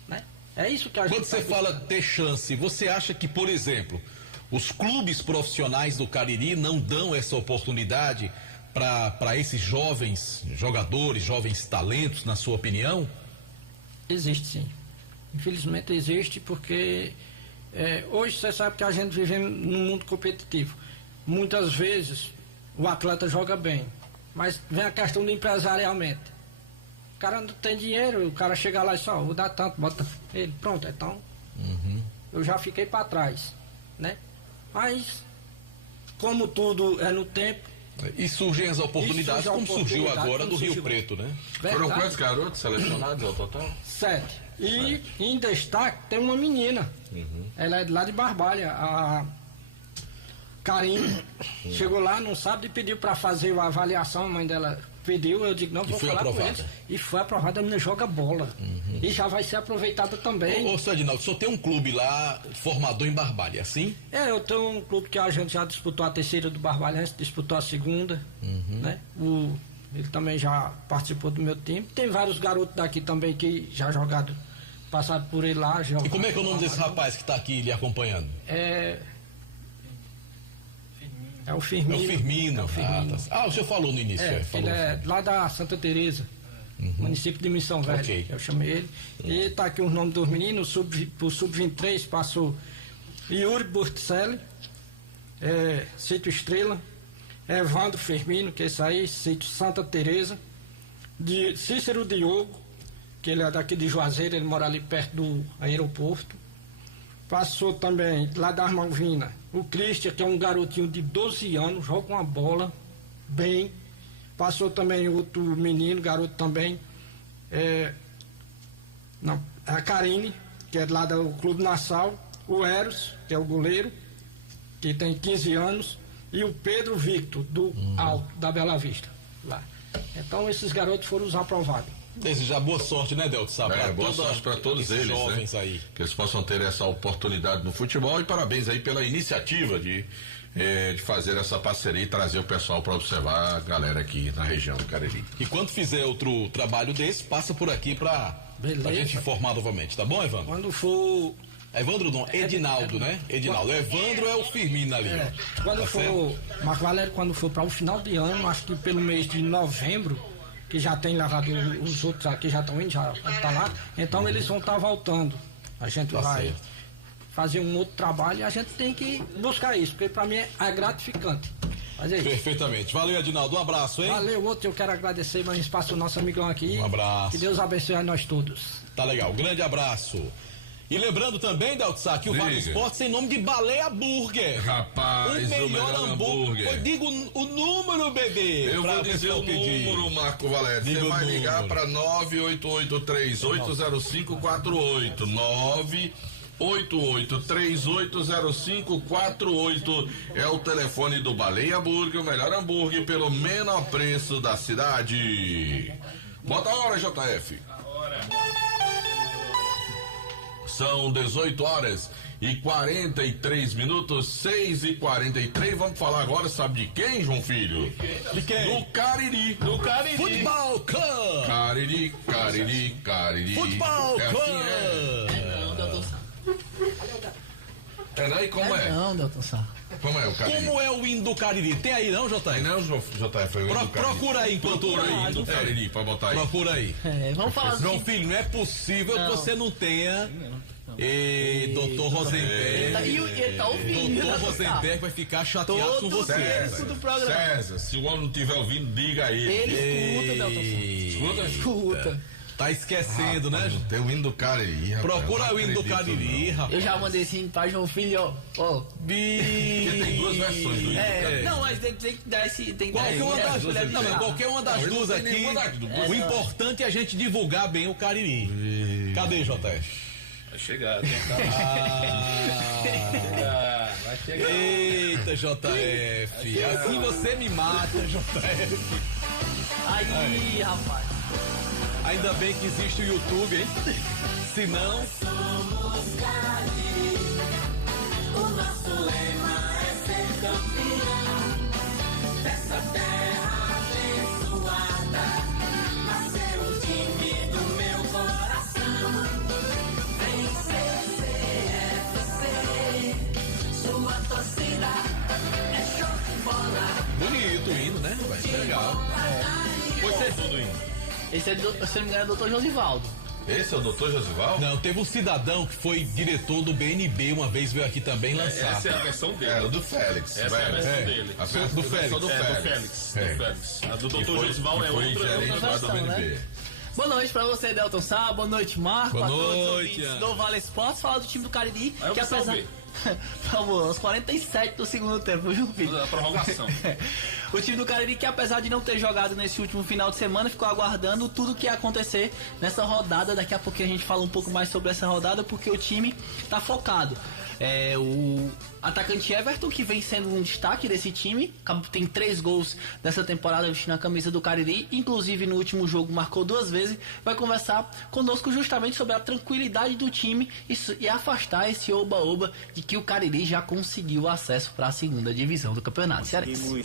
né? É isso que a gente... Quando você fala ter chance, você acha que, por exemplo, os clubes profissionais do Cariri não dão essa oportunidade para esses jovens jogadores, jovens talentos, na sua opinião? Existe sim. Infelizmente existe, porque hoje você sabe que a gente vive num mundo competitivo. Muitas vezes o atleta joga bem, mas vem a questão do empresarialmente. O cara não tem dinheiro, o cara chega lá e só, vou dar tanto, bota ele, pronto, então eu já fiquei para trás, né? Mas como tudo é no tempo. E surgem as oportunidades, como surgiu agora do Rio Preto, né? Verdade. Foram quantos garotos selecionados ao total? 7. E em destaque tem uma menina. Ela é de lá de Barbalha, a Karine. Chegou lá, não sabe, e pediu para fazer a avaliação, a mãe dela pediu, eu digo, não, vou falar com eles. E foi aprovada, a menina joga bola. E já vai ser aproveitada também. Ô, seu Edinaldo, só tem um clube lá, formador em Barbalha, é assim? Eu tenho um clube que a gente já disputou a terceira do Barbalhense, disputou a segunda, né? Ele também já participou do meu time. Tem vários garotos daqui também que já jogaram, passaram por ele lá. E como é que é o nome desse rapaz que está aqui lhe acompanhando? É o Firmino. É o Firmino. O senhor falou no início. Ele é lá da Santa Teresa, município de Missão Velha. Okay. Eu chamei ele. E tá aqui os nomes dos meninos. Pro Sub-23 passou Yuri Burticelli, sítio Estrela. Evandro Firmino, que é esse aí, sítio Santa Teresa. De Cícero Diogo, que ele é daqui de Juazeiro, ele mora ali perto do aeroporto. Passou também lá da Malvina o Christian, que é um garotinho de 12 anos, joga uma bola bem. Passou também outro menino, garoto também, A Karine, que é lá do Clube Nassau, o Eros, que é o goleiro, que tem 15 anos, e o Pedro Victor, do Alto, da Bela Vista. Lá. Então esses garotos foram os aprovados. Desejar boa sorte, né, Delton Sá? Boa sorte para todos eles, jovens, né? Aí. Que eles possam ter essa oportunidade no futebol, e parabéns aí pela iniciativa de fazer essa parceria e trazer o pessoal para observar a galera aqui na região do Cariri. E quando fizer outro trabalho desse, passa por aqui pra gente informar novamente, tá bom, Evandro? Quando for... Evandro não, Edinaldo, né? Edinaldo. Evandro é o Firmino ali. Quando for, Marco Valério, quando for para o final de ano, acho que pelo mês de novembro, que já tem levado os outros aqui, já estão indo, já tá lá, então eles vão estar voltando. A gente vai fazer um outro trabalho e a gente tem que buscar isso, porque para mim é gratificante. Perfeitamente. Valeu, Edinaldo. Um abraço, hein? Valeu, outro. Eu quero agradecer mais espaço ao nosso amigão aqui. Um abraço. Que Deus abençoe a nós todos. Tá legal. Grande abraço. E lembrando também, Delton Sá, que o Vale Esportes tem nome de Baleia Burger. Rapaz, o melhor hambúrguer. Eu digo o número, bebê. Eu vou dizer o número, Marco Valério. Você vai ligar para 988380548. 988380548 é o telefone do Baleia Burger, o melhor hambúrguer pelo menor preço da cidade. Bota a hora, JF. São 18 horas e 43 minutos, 6h43. Vamos falar agora, sabe de quem, João Filho? De quem? Do Cariri. Do Cariri. Futebol Club. Cariri. Futebol Club. E como é? Não, Delton Sá. Como é o Cariri? Como é o hino do Cariri? Tem aí não, JF? Tem não, JF. Procura aí enquanto o hino do Cariri pra botar aí. Procura aí. Vamos falar João Filho, não é possível que você não tenha. Doutor Rosenberg. Ele tá ouvindo. Doutor Rosenberg vai ficar chateado com você. César, se o homem não estiver ouvindo, diga a ele. Ele escuta, Delton. Escuta. Tá esquecendo, né? Tem o hino do Cariri, rapaz. Procura o hino do Cariri, rapaz. Eu já mandei sim pra João Filho, ó. Porque tem duas versões do hino do Cariri. Não, mas tem que dar esse. Qualquer uma das duas aqui. O importante é a gente divulgar bem o Cariri. Cadê, JF? Vai chegar, vai chegar. Eita, JF. Assim você me mata, JF. Aí, rapaz. Ainda bem que existe o YouTube, hein? Se não. Somos Cariri. O nosso lema é ser campeão dessa terra abençoada. Nasceu o time do meu coração. Sua torcida é show de bola. Bonito o hino, né? Vai ser legal. Foi ser tudo hino. Esse é, se não me engano, é o Dr. Josivaldo. Esse é o Dr. Josivaldo? Não, teve um cidadão que foi diretor do BNB, uma vez veio aqui também lançar. Essa é a versão dele. É, o do Félix. Essa é a versão dele. A versão do Félix. Do Félix. A do Dr. Josivaldo é outra versão, do BNB. Né? Boa noite pra você, Delton Sá. Boa noite, Marco. Boa noite, noite, ouvintes do Vale Esportes. Falar do time do Cariri. Aí eu que apesar... Vamos, aos 47 do segundo tempo, viu, filho? A prorrogação. O time do Cariri, que apesar de não ter jogado nesse último final de semana, ficou aguardando tudo que ia acontecer nessa rodada. Daqui a pouquinho a gente fala um pouco mais sobre essa rodada, porque o time tá focado. O atacante Everton, que vem sendo um destaque desse time, tem 3 gols nessa temporada vestindo a camisa do Cariri, inclusive no último jogo marcou 2 vezes. Vai conversar conosco justamente sobre a tranquilidade do time e afastar esse oba-oba de que o Cariri já conseguiu acesso para a segunda divisão do campeonato cearense.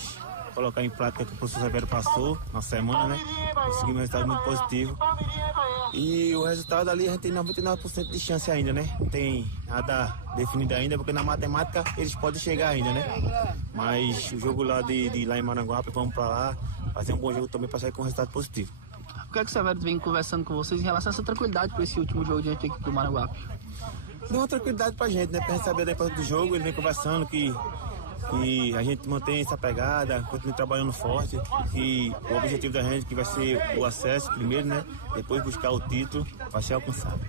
Colocar em prática o que o professor Severo passou na semana, né? Conseguimos um resultado muito positivo. E o resultado ali a gente tem 99% de chance ainda, né? Não tem nada definido ainda, porque na matemática eles podem chegar ainda, né? Mas o jogo lá lá em Maranguape, vamos pra lá, fazer um bom jogo também para sair com um resultado positivo. O que é que o Severo vem conversando com vocês em relação a essa tranquilidade para esse último jogo diante da equipe do Maranguape? Deu uma tranquilidade pra gente, né? Pra gente saber depois do jogo, ele vem conversando que a gente mantém essa pegada, continue trabalhando forte, e o objetivo da gente, que vai ser o acesso primeiro, né? Depois buscar o título, vai ser alcançado.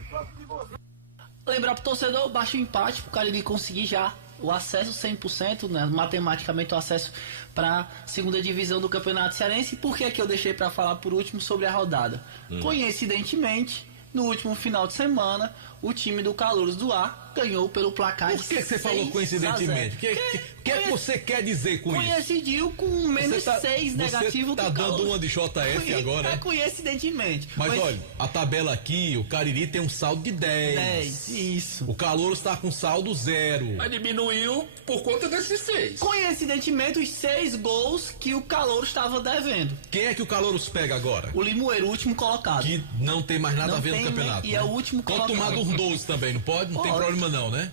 Lembrar pro torcedor, baixo empate pro Cariri conseguir já o acesso 100%, né, matematicamente o acesso para a segunda divisão do Campeonato Cearense. E por que eu deixei para falar por último sobre a rodada? Coincidentemente, no último final de semana, o time do Calouros do Ar ganhou pelo placar de 6-0. Por que você falou coincidentemente? O que é que você quer dizer com isso? Coincidiu com menos 6 negativo do Calouros. Você tá dando uma de JF agora, né? Coincidentemente. Mas olha, a tabela aqui, o Cariri tem um saldo de 10. 10, isso. O Calouros está com saldo 0. Mas diminuiu por conta desses 6. Coincidentemente, os 6 gols que o Calouros estava devendo. Quem é que o Calouros pega agora? O Limoeiro, o último colocado. Que não tem mais nada a ver no campeonato. E é o último colocado. Pode tomar dos 12 também, não pode? Não tem problema não, né?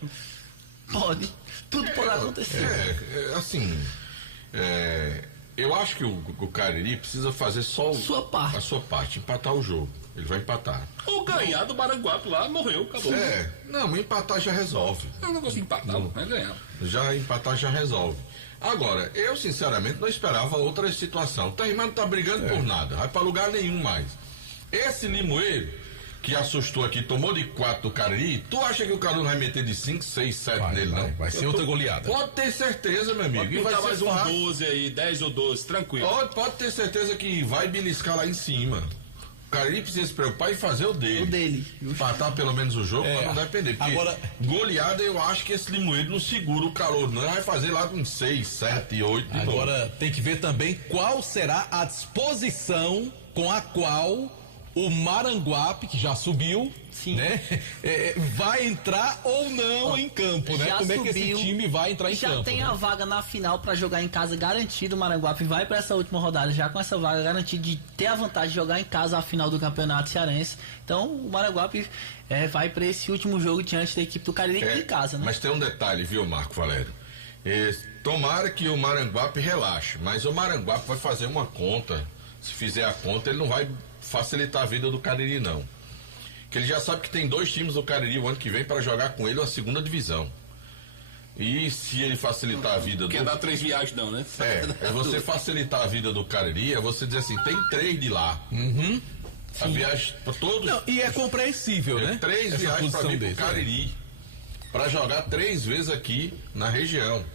Pode. Tudo pode acontecer. Eu acho que o Cariri precisa fazer só a sua parte, empatar o jogo. Ele vai empatar. Ou ganhar do Maranguape lá, morreu, acabou. Não, empatar já resolve. Eu não consigo empatar, não é ganhar. Já empatar já resolve. Agora, eu sinceramente não esperava outra situação. O Terrimar não tá brigando por nada, vai pra lugar nenhum mais. Esse Limoeiro, que assustou aqui, tomou de 4 do Cariri, tu acha que o Calouros vai meter de 5, 6, 7 nele, não? Vai ser outra goleada. Pode ter certeza, meu amigo. Pode vai mais ser um 12 aí, 10 ou 12, tranquilo. Pode ter certeza que vai beliscar lá em cima. O Cariri precisa se preocupar em fazer o dele. Empatar pelo menos o jogo pra não depender. Porque agora, goleada, eu acho que esse Limoeiro não segura o Calouros, não. Ele vai fazer lá com 6, 7, 8 de Agora novo. Tem que ver também qual será a disposição com a qual o Maranguape, que já subiu, né, vai entrar ou não em campo, né? Como é que esse time vai entrar em campo? Já tem a vaga na final para jogar em casa garantido. O Maranguape vai para essa última rodada já com essa vaga garantida de ter a vantagem de jogar em casa a final do Campeonato Cearense. Então o Maranguape vai para esse último jogo diante da equipe do Cariri em casa, né? Mas tem um detalhe, viu, Marco Valério? Tomara que o Maranguape relaxe, mas o Maranguape vai fazer uma conta. Se fizer a conta, ele não vai facilitar a vida do Cariri, não. Que ele já sabe que tem 2 times do Cariri o ano que vem para jogar com ele a segunda divisão. E se ele facilitar a vida Porque dá 3 viagens não, né? É você facilitar a vida do Cariri, é você dizer assim, tem 3 de lá. A viagem para todos. Não, e é compreensível, né? 3 viagens para vir pro Cariri. Para jogar 3 vezes aqui na região.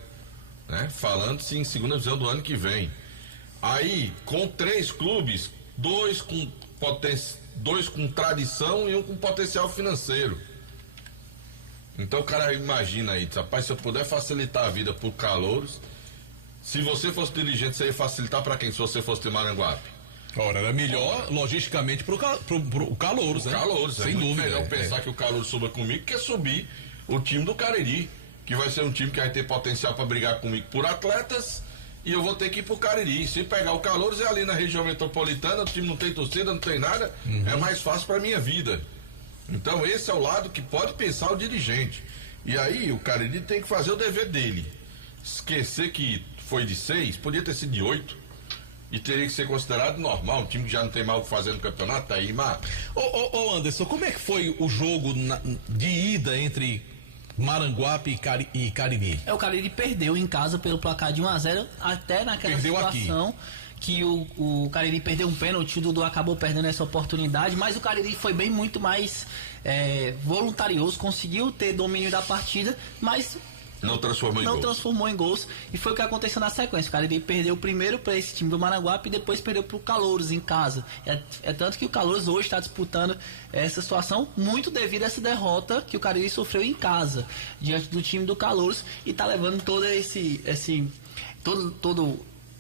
Né? Falando-se em segunda divisão do ano que vem. Aí, com 3 clubes, 2 com tradição e um com potencial financeiro. Então o cara imagina aí, rapaz, se eu puder facilitar a vida pro Calouros, se você fosse dirigente, você ia facilitar para quem? Se você fosse de Maranguape? Ora, era melhor logisticamente pro Calouros, né? Calouros, sem dúvida. É melhor pensar que o Calouros suba comigo que subir o time do Cariri, que vai ser um time que vai ter potencial para brigar comigo por atletas. E eu vou ter que ir pro Cariri. Se pegar o Calouros é ali na região metropolitana, o time não tem torcida, não tem nada, é mais fácil pra minha vida. Então esse é o lado que pode pensar o dirigente. E aí o Cariri tem que fazer o dever dele. Esquecer que foi de 6, podia ter sido de 8. E teria que ser considerado normal, um time que já não tem mal o que fazer no campeonato, tá aí, mas... Ô Anderson, como é que foi o jogo de ida entre Maranguape e Cariri? O Cariri perdeu em casa pelo placar de 1-0, até naquela situação que o Cariri perdeu um pênalti, o Dudu acabou perdendo essa oportunidade, mas o Cariri foi bem muito mais voluntarioso, conseguiu ter domínio da partida, mas não transformou em gols. E foi o que aconteceu na sequência. O Cariri perdeu primeiro para esse time do Maranguape e depois perdeu para o Calouros em casa. É tanto que o Calouros hoje está disputando essa situação muito devido a essa derrota que o Cariri sofreu em casa diante do time do Calouros e está levando todo todo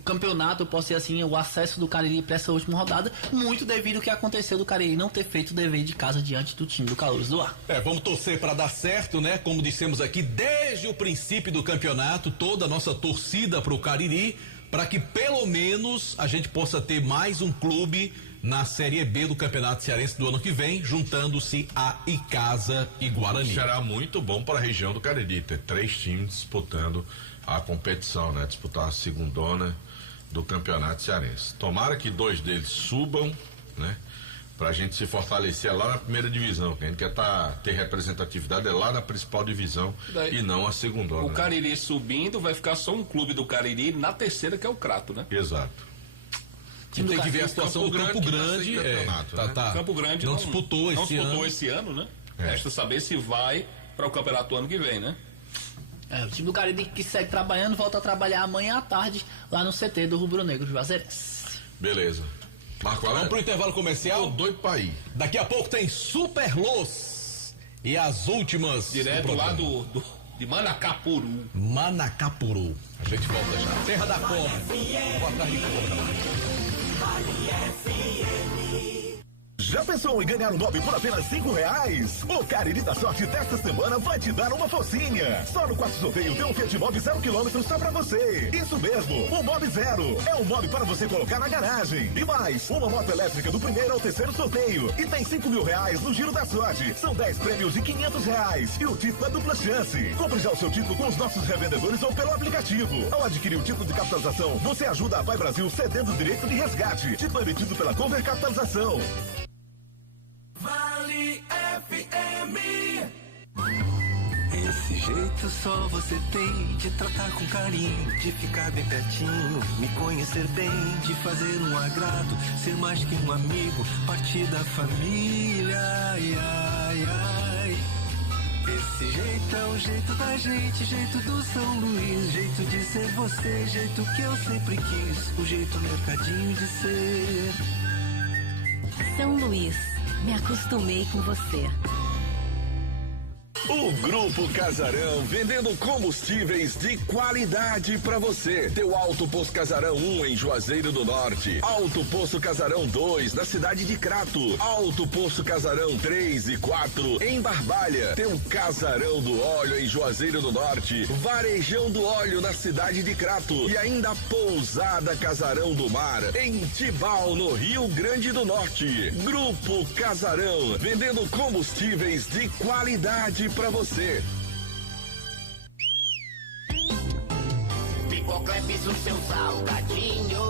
o campeonato, eu posso dizer assim, o acesso do Cariri para essa última rodada, muito devido ao que aconteceu do Cariri não ter feito o dever de casa diante do time do Calouros do Ar. Vamos torcer para dar certo, né? Como dissemos aqui, desde o princípio do campeonato, toda a nossa torcida para o Cariri, para que pelo menos a gente possa ter mais um clube na Série B do Campeonato Cearense do ano que vem, juntando-se a Icasa e Guarani. Será muito bom para a região do Cariri, ter 3 times disputando a competição, né? Disputar a segundona do Campeonato Cearense. Tomara que 2 deles subam, né? Pra gente se fortalecer lá na primeira divisão, que a gente quer ter representatividade lá na principal divisão e não a segundona. O Cariri subindo, vai ficar só um clube do Cariri na terceira, que é o Crato, né? Exato. Tem que ver a situação do Campo Grande. Campo Grande não disputou esse ano, né? Resta saber se vai para o campeonato ano que vem, né? O time do Cariri que segue trabalhando, volta a trabalhar amanhã à tarde lá no CT do Rubro Negro Juazeirense. Beleza. Marco Valério. Vamos pro intervalo comercial. Tô doido pra ir. Daqui a pouco tem Super Luz e as últimas. Direto lá de Manacapuru. Manacapuru. A gente volta já. Terra da Cobra. Vou atrás de cobra. Já pensou em ganhar um Mob por apenas R$5? O Cariri da Sorte desta semana vai te dar uma focinha. Só no quarto sorteio tem um Fiat Mobi 0 km só pra você. Isso mesmo, o Mob Zero. É um Mob para você colocar na garagem. E mais, uma moto elétrica do primeiro ao terceiro sorteio. E tem R$5.000 no Giro da Sorte. São 10 prêmios de R$500. E o título é dupla chance. Compre já o seu título com os nossos revendedores ou pelo aplicativo. Ao adquirir o título de capitalização, você ajuda a Pai Brasil cedendo o direito de resgate. Título emitido pela Cover Capitalização. Vale FM. Esse jeito só você tem de tratar com carinho, de ficar bem pertinho, me conhecer bem, de fazer um agrado, ser mais que um amigo, partir da família. Ai, ai, ai. Esse jeito é o jeito da gente, jeito do São Luís, jeito de ser você, jeito que eu sempre quis, o jeito mercadinho de ser. São Luís. Me acostumei com você. O Grupo Casarão, vendendo combustíveis de qualidade pra você. Teu Alto Posto Casarão 1 em Juazeiro do Norte. Alto Posto Casarão 2 na cidade de Crato. Alto Posto Casarão 3 e 4 em Barbalha. Teu Casarão do Óleo em Juazeiro do Norte. Varejão do Óleo na cidade de Crato. E ainda Pousada Casarão do Mar em Tibau, no Rio Grande do Norte. Grupo Casarão, vendendo combustíveis de qualidade pra você. Pipocleps, o seu salgadinho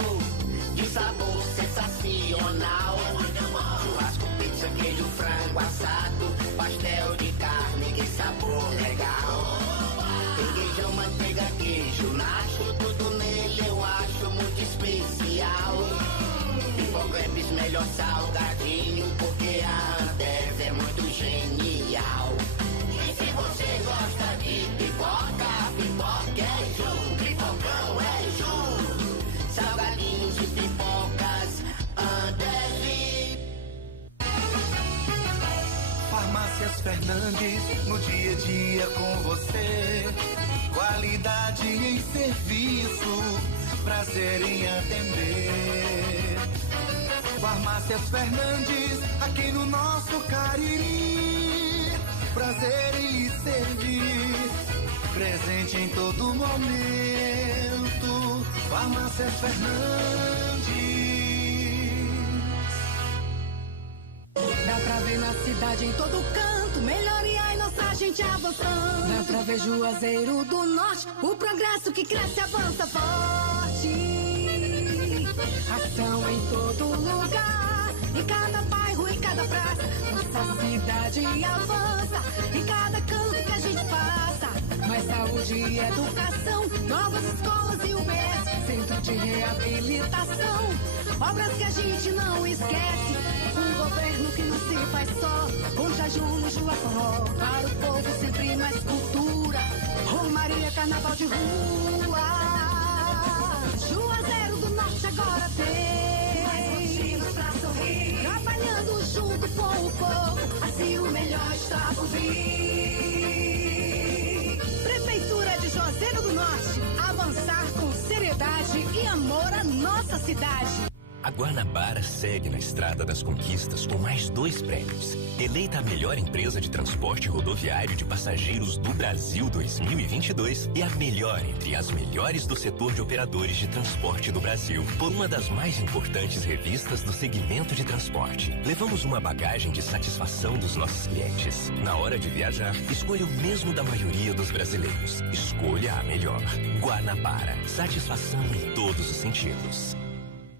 de sabor sensacional. Churrasco, pizza, queijo, frango assado, pastel de carne, que sabor legal. Requeijão, manteiga, queijo, nacho, tudo nele eu acho muito especial. Pipocleps, melhor salgadinho, porque a Ambev é muito genial. Se você gosta de pipoca, pipoca é Ju, pipocão é Ju. Salgadinhos e pipocas, Ambev. Farmácias Fernandes, no dia a dia com você. Qualidade em serviço, prazer em atender. Farmácias Fernandes, aqui no nosso Cariri. Prazer em lhe servir, presente em todo momento. Farmácia Fernandes. Dá pra ver na cidade em todo canto, melhoria e nossa gente avançando. Dá pra ver Juazeiro do Norte, o progresso que cresce e avança forte. Ação em todo lugar, em cada bairro, em cada praça. Nossa cidade avança, em cada canto que a gente passa. Mais saúde e educação, novas escolas e UBS, centro de reabilitação, obras que a gente não esquece. Um governo que não se faz só, com jejum no Juaforró. Para o povo sempre mais cultura, Romaria, carnaval de rua. Juazeiro do Norte agora tem mais motivos pra sorrir, trabalhando junto com o povo, assim o melhor está por vir. Prefeitura de Juazeiro do Norte, avançar com seriedade e amor à nossa cidade. A Guanabara segue na estrada das conquistas com mais 2 prêmios. Eleita a melhor empresa de transporte rodoviário de passageiros do Brasil 2022 e a melhor entre as melhores do setor de operadores de transporte do Brasil, por uma das mais importantes revistas do segmento de transporte. Levamos uma bagagem de satisfação dos nossos clientes. Na hora de viajar, escolha o mesmo da maioria dos brasileiros. Escolha a melhor. Guanabara. Satisfação em todos os sentidos.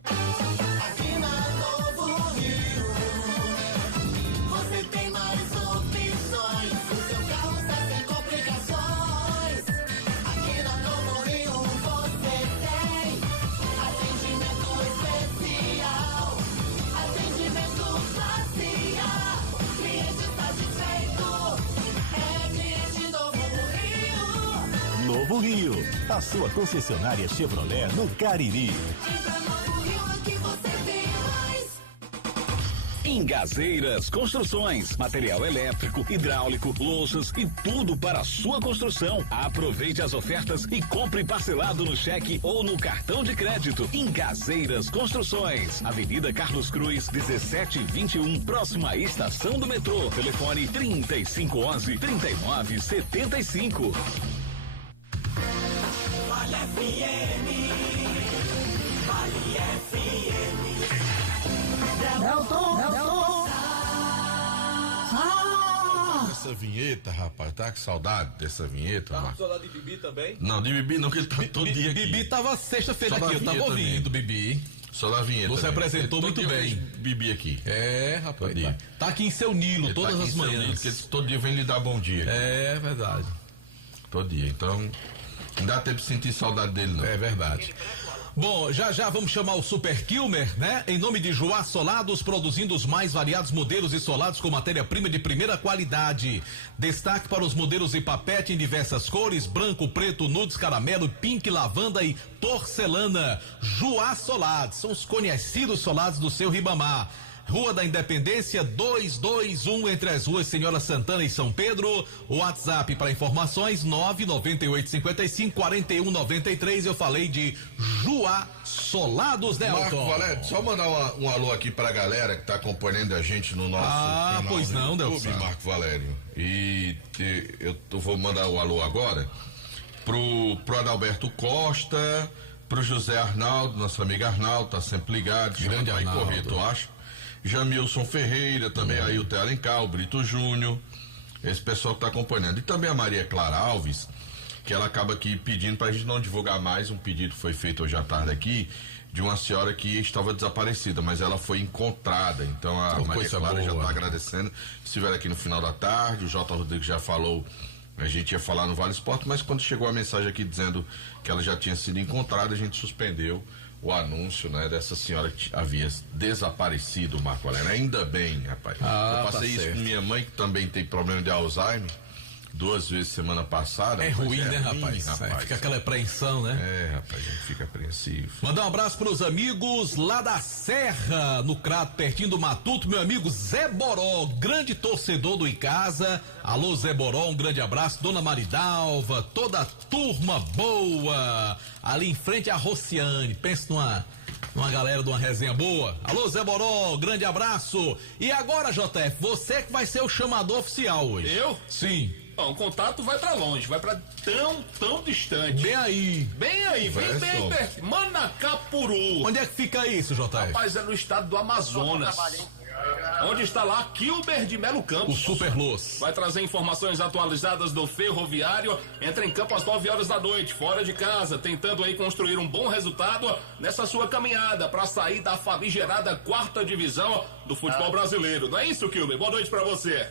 Aqui na Novo Rio, você tem mais opções. O seu carro está sem complicações. Aqui na Novo Rio você tem atendimento especial, atendimento facial. Cliente satisfeito é cliente Novo Rio. Rio, a sua concessionária Chevrolet no Cariri. Engazeiras Construções, material elétrico, hidráulico, louças e tudo para a sua construção. Aproveite as ofertas e compre parcelado no cheque ou no cartão de crédito. Engazeiras Construções, Avenida Carlos Cruz, 1721, próxima à estação do metrô. Telefone 3511-3975. Vale FM, Vale FM. Essa vinheta, rapaz, tá com saudade dessa vinheta, Tá com Marco? saudade de Bibi também? Não, de Bibi não, que ele tá todo dia aqui. Bibi tava sexta-feira Só aqui, da eu tava vinheta ouvindo, Bibi. Só da vinheta. Você apresentou muito bem. Bibi aqui. É, rapaz. Todo dia. Tá aqui em seu Nilo, Ele todas tá aqui as em seu manhãs. Nilo, porque todo dia vem lhe dar bom dia. É verdade. Todo dia, então não dá tempo de sentir saudade dele, não. É verdade. Bom, já vamos chamar o Super Kilmer, né? Em nome de Joá Solados, produzindo os mais variados modelos de solados com matéria-prima de primeira qualidade. Destaque para os modelos de papete em diversas cores: branco, preto, nudes, caramelo, pink, lavanda e porcelana. Joá Solados, são os conhecidos solados do seu Ribamar. Rua da Independência 221, entre as ruas Senhora Santana e São Pedro. O WhatsApp para informações 998554193. Eu falei de Joá Solados, né, Marco Elton? Valério, só mandar um alô aqui pra galera que tá acompanhando a gente no nosso canal pois não, no YouTube, Delson. Marco Valério. E eu vou mandar o alô agora pro Adalberto Costa, pro José Arnaldo, nosso amigo Arnaldo, tá sempre ligado. Grande vai Arnaldo. correr, tu acha? Jamilson Ferreira, também aí o Theo Alencar, o Brito Júnior, esse pessoal que tá acompanhando. E também a Maria Clara Alves, que ela acaba aqui pedindo pra gente não divulgar mais. Um pedido foi feito hoje à tarde aqui de uma senhora que estava desaparecida, mas ela foi encontrada. Então a Maria coisa Clara já boa. tá agradecendo. Estiver aqui no final da tarde, o J. Rodrigues já falou, a gente ia falar no Vale Esporte, mas quando chegou a mensagem aqui dizendo que ela já tinha sido encontrada, a gente suspendeu o anúncio, né, dessa senhora que havia desaparecido, Marco Valério. Ainda bem, rapaz. Ah, eu passei tá isso certo. com minha mãe, que também tem problema de Alzheimer, 2 vezes semana passada. É Mas ruim, né, rapaz? Fica aquela apreensão, né? É, rapaz, a gente fica apreensivo. Mandar um abraço pros amigos lá da Serra, no Crato, pertinho do Matuto, meu amigo Zé Boró, grande torcedor do Icasa. Alô, Zé Boró, um grande abraço. Dona Maridalva, toda a turma boa, ali em frente à Rociane. Pensa numa galera de uma resenha boa. Alô, Zé Boró, grande abraço. E agora, JF, você que vai ser o chamador oficial hoje. Eu? Sim. Bom, o contato vai pra longe, vai pra tão distante. Bem aí. Bem aí, bem perto. Manacapuru. Onde é que fica isso, JF? Rapaz, é no estado do Amazonas. Onde está lá Kilber de Melo Campos. O Super Luz. Vai trazer informações atualizadas do ferroviário. Entra em campo às 9 horas da noite, fora de casa, tentando aí construir um bom resultado nessa sua caminhada para sair da famigerada 4ª divisão do futebol brasileiro. Não é isso, Kilber? Boa noite para você.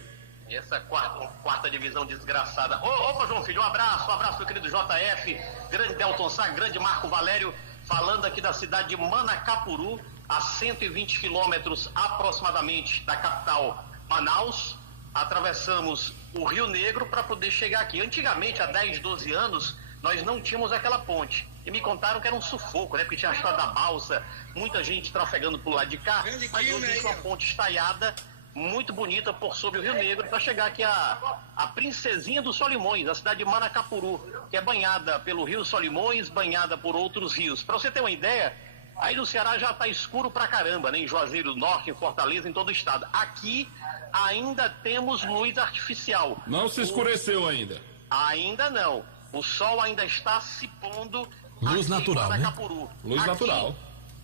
Essa quarta divisão desgraçada. Opa, João Filho, um abraço, meu querido JF, grande Delton Sá, grande Marco Valério, falando aqui da cidade de Manacapuru, a 120 quilômetros aproximadamente da capital Manaus. Atravessamos o Rio Negro para poder chegar aqui. Antigamente, há 10, 12 anos, nós não tínhamos aquela ponte. E me contaram que era um sufoco, né? Porque tinha a história da balsa, muita gente trafegando pro lado de cá. Mas hoje existe uma ponte estaiada, muito bonita por sobre o Rio Negro, para chegar aqui a Princesinha dos Solimões, a cidade de Manacapuru, que é banhada pelo Rio Solimões, banhada por outros rios. Para você ter uma ideia, aí no Ceará já está escuro pra caramba, né? Em Juazeiro do Norte, em Fortaleza, em todo o estado. Aqui ainda temos luz artificial. Não se escureceu ainda. Ainda não. O sol ainda está se pondo. Luz aqui natural, em né? Manacapuru. Luz natural.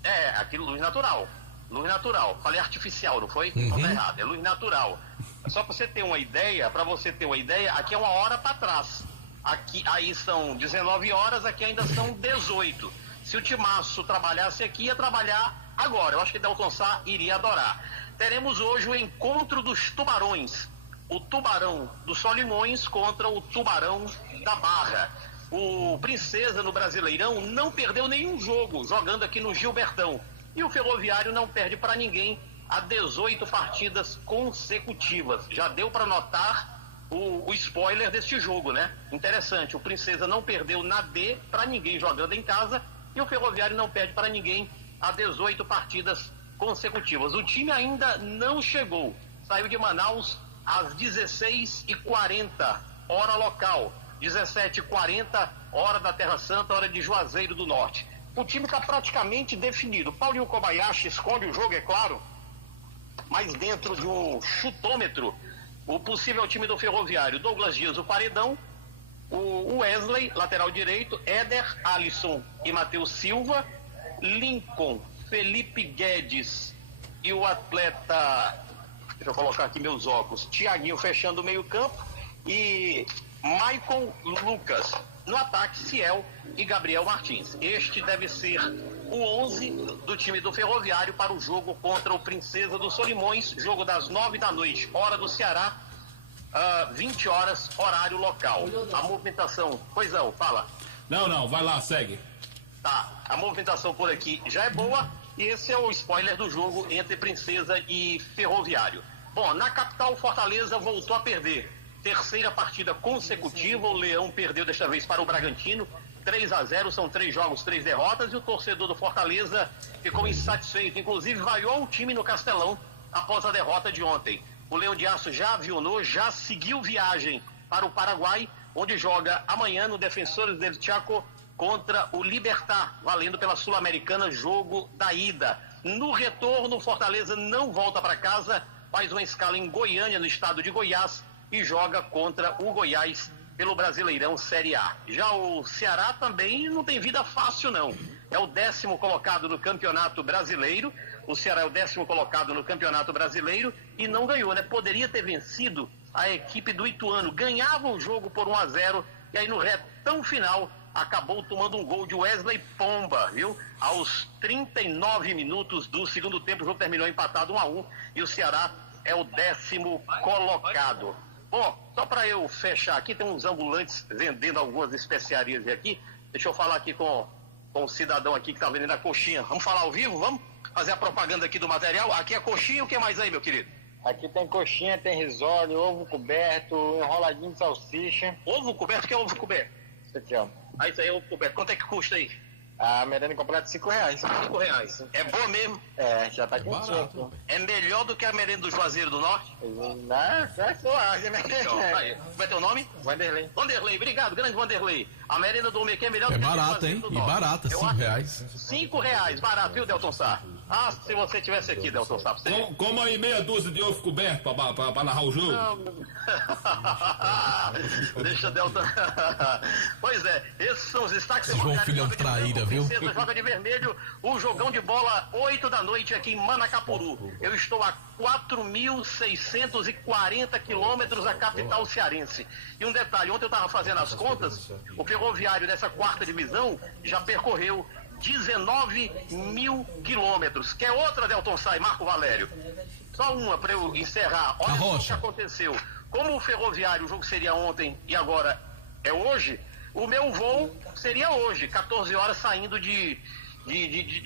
É, aqui luz natural. Luz natural. Falei artificial, não foi? Uhum. Não tá errado. É luz natural. Só para você ter uma ideia, aqui é 1 hora para trás. Aqui, aí são 19 horas, aqui ainda são 18. Se o Timaço trabalhasse aqui, ia trabalhar agora. Eu acho que Delton Sá iria adorar. Teremos hoje o encontro dos tubarões. O tubarão dos Solimões contra o tubarão da Barra. O Princesa no Brasileirão não perdeu nenhum jogo jogando aqui no Gilbertão. E o Ferroviário não perde para ninguém há 18 partidas consecutivas. Já deu para notar o spoiler deste jogo, né? Interessante, o Princesa não perdeu na D para ninguém jogando em casa e o Ferroviário não perde para ninguém há 18 partidas consecutivas. O time ainda não chegou, saiu de Manaus às 16h40, hora local, 17h40, hora da Terra Santa, hora de Juazeiro do Norte. O time está praticamente definido. Paulinho Kobayashi esconde o jogo, é claro, mas dentro de um chutômetro, o possível time do Ferroviário: Douglas Dias, o paredão, o Wesley, lateral direito, Éder, Alisson e Matheus Silva, Lincoln, Felipe Guedes e o atleta, deixa eu colocar aqui meus óculos, Thiaguinho fechando o meio campo e Maicon Lucas. No ataque, Ciel e Gabriel Martins. Este deve ser o 11 do time do Ferroviário para o jogo contra o Princesa dos Solimões, jogo das 9 da noite, hora do Ceará, 20 horas, horário local. A movimentação, Poisão, fala. Não, vai lá, segue. Tá, a movimentação por aqui já é boa e esse é o spoiler do jogo entre Princesa e Ferroviário. Bom, na capital, Fortaleza voltou a perder. Terceira partida consecutiva, o Leão perdeu desta vez para o Bragantino, 3-0, são 3 jogos, 3 derrotas, e o torcedor do Fortaleza ficou insatisfeito, inclusive vaiou o time no Castelão após a derrota de ontem. O Leão de Aço já avionou, já seguiu viagem para o Paraguai, onde joga amanhã no Defensores del Chaco contra o Libertad, valendo pela Sul-Americana, jogo da ida. No retorno, o Fortaleza não volta para casa, faz uma escala em Goiânia, no estado de Goiás, e joga contra o Goiás pelo Brasileirão Série A. Já o Ceará também não tem vida fácil, não. É o 10º colocado no Campeonato Brasileiro. O Ceará é o 10º colocado no Campeonato Brasileiro e não ganhou, né? Poderia ter vencido a equipe do Ituano. Ganhava o jogo por 1-0 e aí no retão final acabou tomando um gol de Wesley Pomba, viu? Aos 39 minutos do segundo tempo, o jogo terminou empatado 1-1 e o Ceará é o 10º colocado. Bom, só para eu fechar aqui, tem uns ambulantes vendendo algumas especiarias aqui. Deixa eu falar aqui com um cidadão aqui que está vendendo a coxinha. Vamos falar ao vivo? Vamos fazer a propaganda aqui do material? Aqui é coxinha, o que mais aí, meu querido? Aqui tem coxinha, tem risole, ovo coberto, enroladinho de salsicha. Ovo coberto? O que é ovo coberto? Isso aqui, ó. Ah, isso aí é ovo coberto. Quanto é que custa aí? A merenda completa R$5. R$5. É boa mesmo? É, já tá quentinho. É melhor do que a merenda do Juazeiro do Norte? Não, é só né? Então, aí. Como é teu nome? Vanderlei. Vanderlei, obrigado, grande Vanderlei. A merenda do Homem aqui é melhor do que a do barata, hein? E barata, R$5. R$5, barato, viu, Delton Sá? Ah, se você tivesse aqui, Delton Sá, pra você. Como aí meia dúzia de ovo coberto pra narrar o jogo? Deixa Delton. Pois é, esses são os destaques. João Filhão traíra, viu? Princesa joga de vermelho, o jogão de bola 8 da noite aqui em Manacapuru. Eu estou a 4.640 quilômetros da capital cearense. E um detalhe, ontem eu estava fazendo as contas, o Ferroviário dessa 4ª divisão já percorreu 19 mil quilômetros. Quer outra, Delton Sá e Marco Valério? Só uma para eu encerrar. Olha o que aconteceu. Como o Ferroviário, o jogo seria ontem e agora é hoje, o meu voo seria hoje, 14 horas saindo de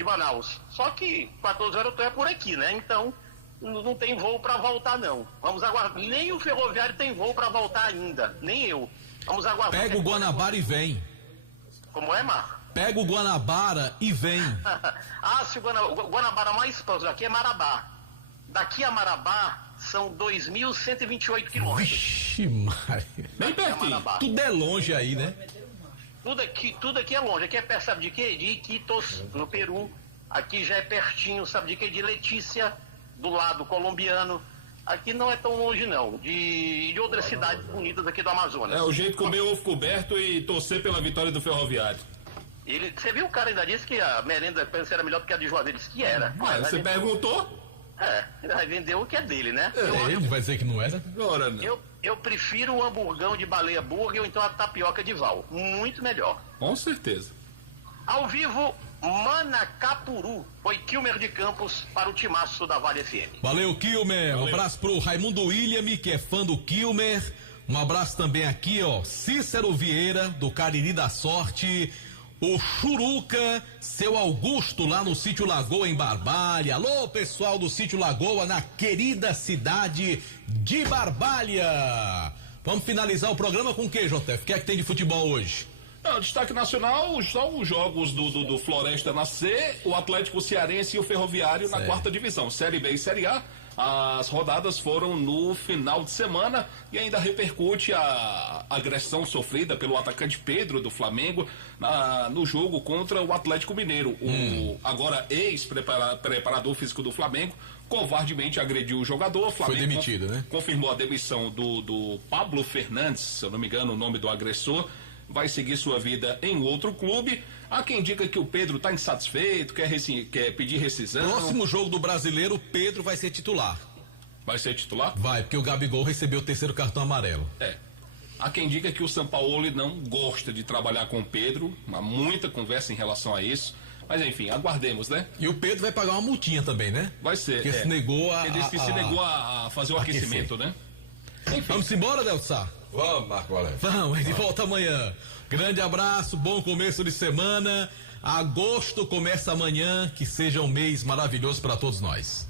Manaus. Só que 14 horas eu tô por aqui, né? Então não tem voo para voltar, não. Vamos aguardar. Nem o Ferroviário tem voo para voltar ainda, nem eu. Vamos aguardar. Pega o Guanabara e vem. Como é, Marco? Pega o Guanabara e vem. Ah, se o Guanabara mais próximo aqui é Marabá. Daqui a Marabá são 2.128 quilômetros. Vixe, Maria. Bem pertinho. Tudo é longe aí, né? Tudo aqui é longe. Aqui é perto, sabe de quê? De Iquitos, no Peru. Aqui já é pertinho, sabe de quê? De Letícia, do lado colombiano. Aqui não é tão longe, não. De outras cidades bonitas aqui do Amazonas. É o jeito de comer ovo coberto e torcer pela vitória do Ferroviário. Você viu, o cara ainda disse que a merenda era melhor do que a de Juazeiro. Ele disse que era. Você perguntou? Ele vai vender o que é dele, né? Ele vai dizer que não era? Ora, não. Eu prefiro o hamburgão de baleia burger ou então a tapioca de Val. Muito melhor. Com certeza. Ao vivo, Manacapuru. Foi Kilmer de Campos para o timaço da Vale FM. Valeu, Kilmer. Um abraço pro Raimundo William, que é fã do Kilmer. Um abraço também aqui, ó, Cícero Vieira, do Cariri da Sorte. O Churuca, seu Augusto, lá no Sítio Lagoa, em Barbalha. Alô, pessoal do Sítio Lagoa, na querida cidade de Barbalha. Vamos finalizar o programa com o que, JF? O que é que tem de futebol hoje? Não, destaque nacional, só os jogos do Floresta na C, o Atlético Cearense e o Ferroviário na quarta divisão, Série B e Série A. As rodadas foram no final de semana e ainda repercute a agressão sofrida pelo atacante Pedro do Flamengo no jogo contra o Atlético Mineiro. O agora ex-preparador físico do Flamengo covardemente agrediu o jogador. O Flamengo foi demitido, né? Confirmou a demissão do Pablo Fernandes, se eu não me engano o nome do agressor. Vai seguir sua vida em outro clube. Há quem diga que o Pedro está insatisfeito, quer pedir rescisão. Próximo jogo do Brasileiro, o Pedro vai ser titular. Vai ser titular? Vai, porque o Gabigol recebeu o terceiro cartão amarelo. Há quem diga que o Sampaoli não gosta de trabalhar com o Pedro. Há muita conversa em relação a isso. Mas enfim, aguardemos, né? E o Pedro vai pagar uma multinha também, né? Vai ser. Porque se negou Ele disse que se negou a fazer o aquecimento, né? Enfim. Vamos embora, Delsa? Vamos, Marco Valério. Vamos, de volta amanhã. Grande abraço, bom começo de semana. Agosto começa amanhã, que seja um mês maravilhoso para todos nós.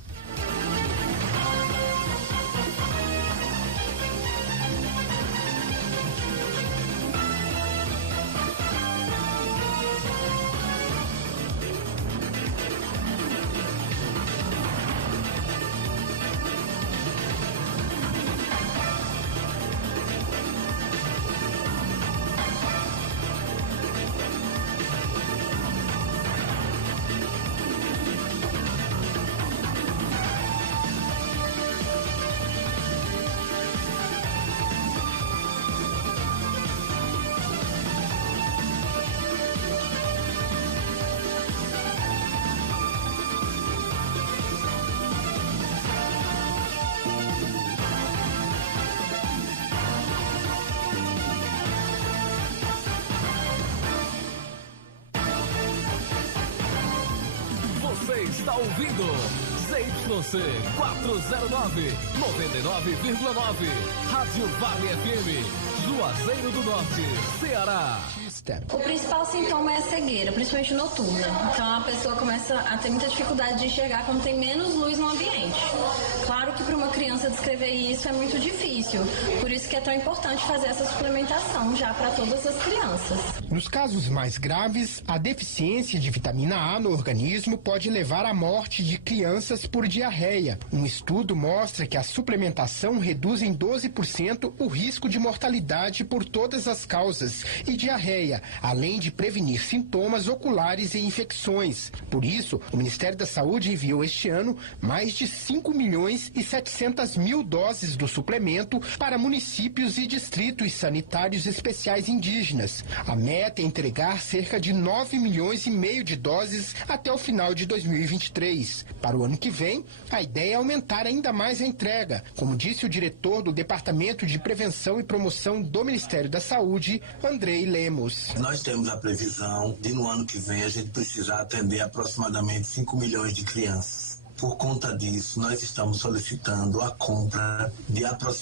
Está ouvindo ZYC 409, 99,9. Rádio Vale FM, Juazeiro do Norte, Ceará. O principal sintoma é a cegueira, principalmente noturna. Então a pessoa começa a ter muita dificuldade de enxergar quando tem menos luz no ambiente. Claro que para uma criança descrever isso é muito difícil, por isso que é tão importante fazer essa suplementação já para todas as crianças. Nos casos mais graves, a deficiência de vitamina A no organismo pode levar à morte de crianças por diarreia. Um estudo mostra que a suplementação reduz em 12% o risco de mortalidade por todas as causas e diarreia, além de prevenir sintomas oculares e infecções. Por isso, o Ministério da Saúde enviou este ano mais de 5.700.000 doses do suplemento para municípios e distritos sanitários especiais indígenas. A meta é entregar cerca de 9,5 milhões de doses até o final de 2023. Para o ano que vem, a ideia é aumentar ainda mais a entrega, como disse o diretor do Departamento de Prevenção e Promoção do Ministério da Saúde, Andrei Lemos. Nós temos a previsão de no ano que vem a gente precisar atender aproximadamente 5 milhões de crianças. Por conta disso, nós estamos solicitando a compra de aproximadamente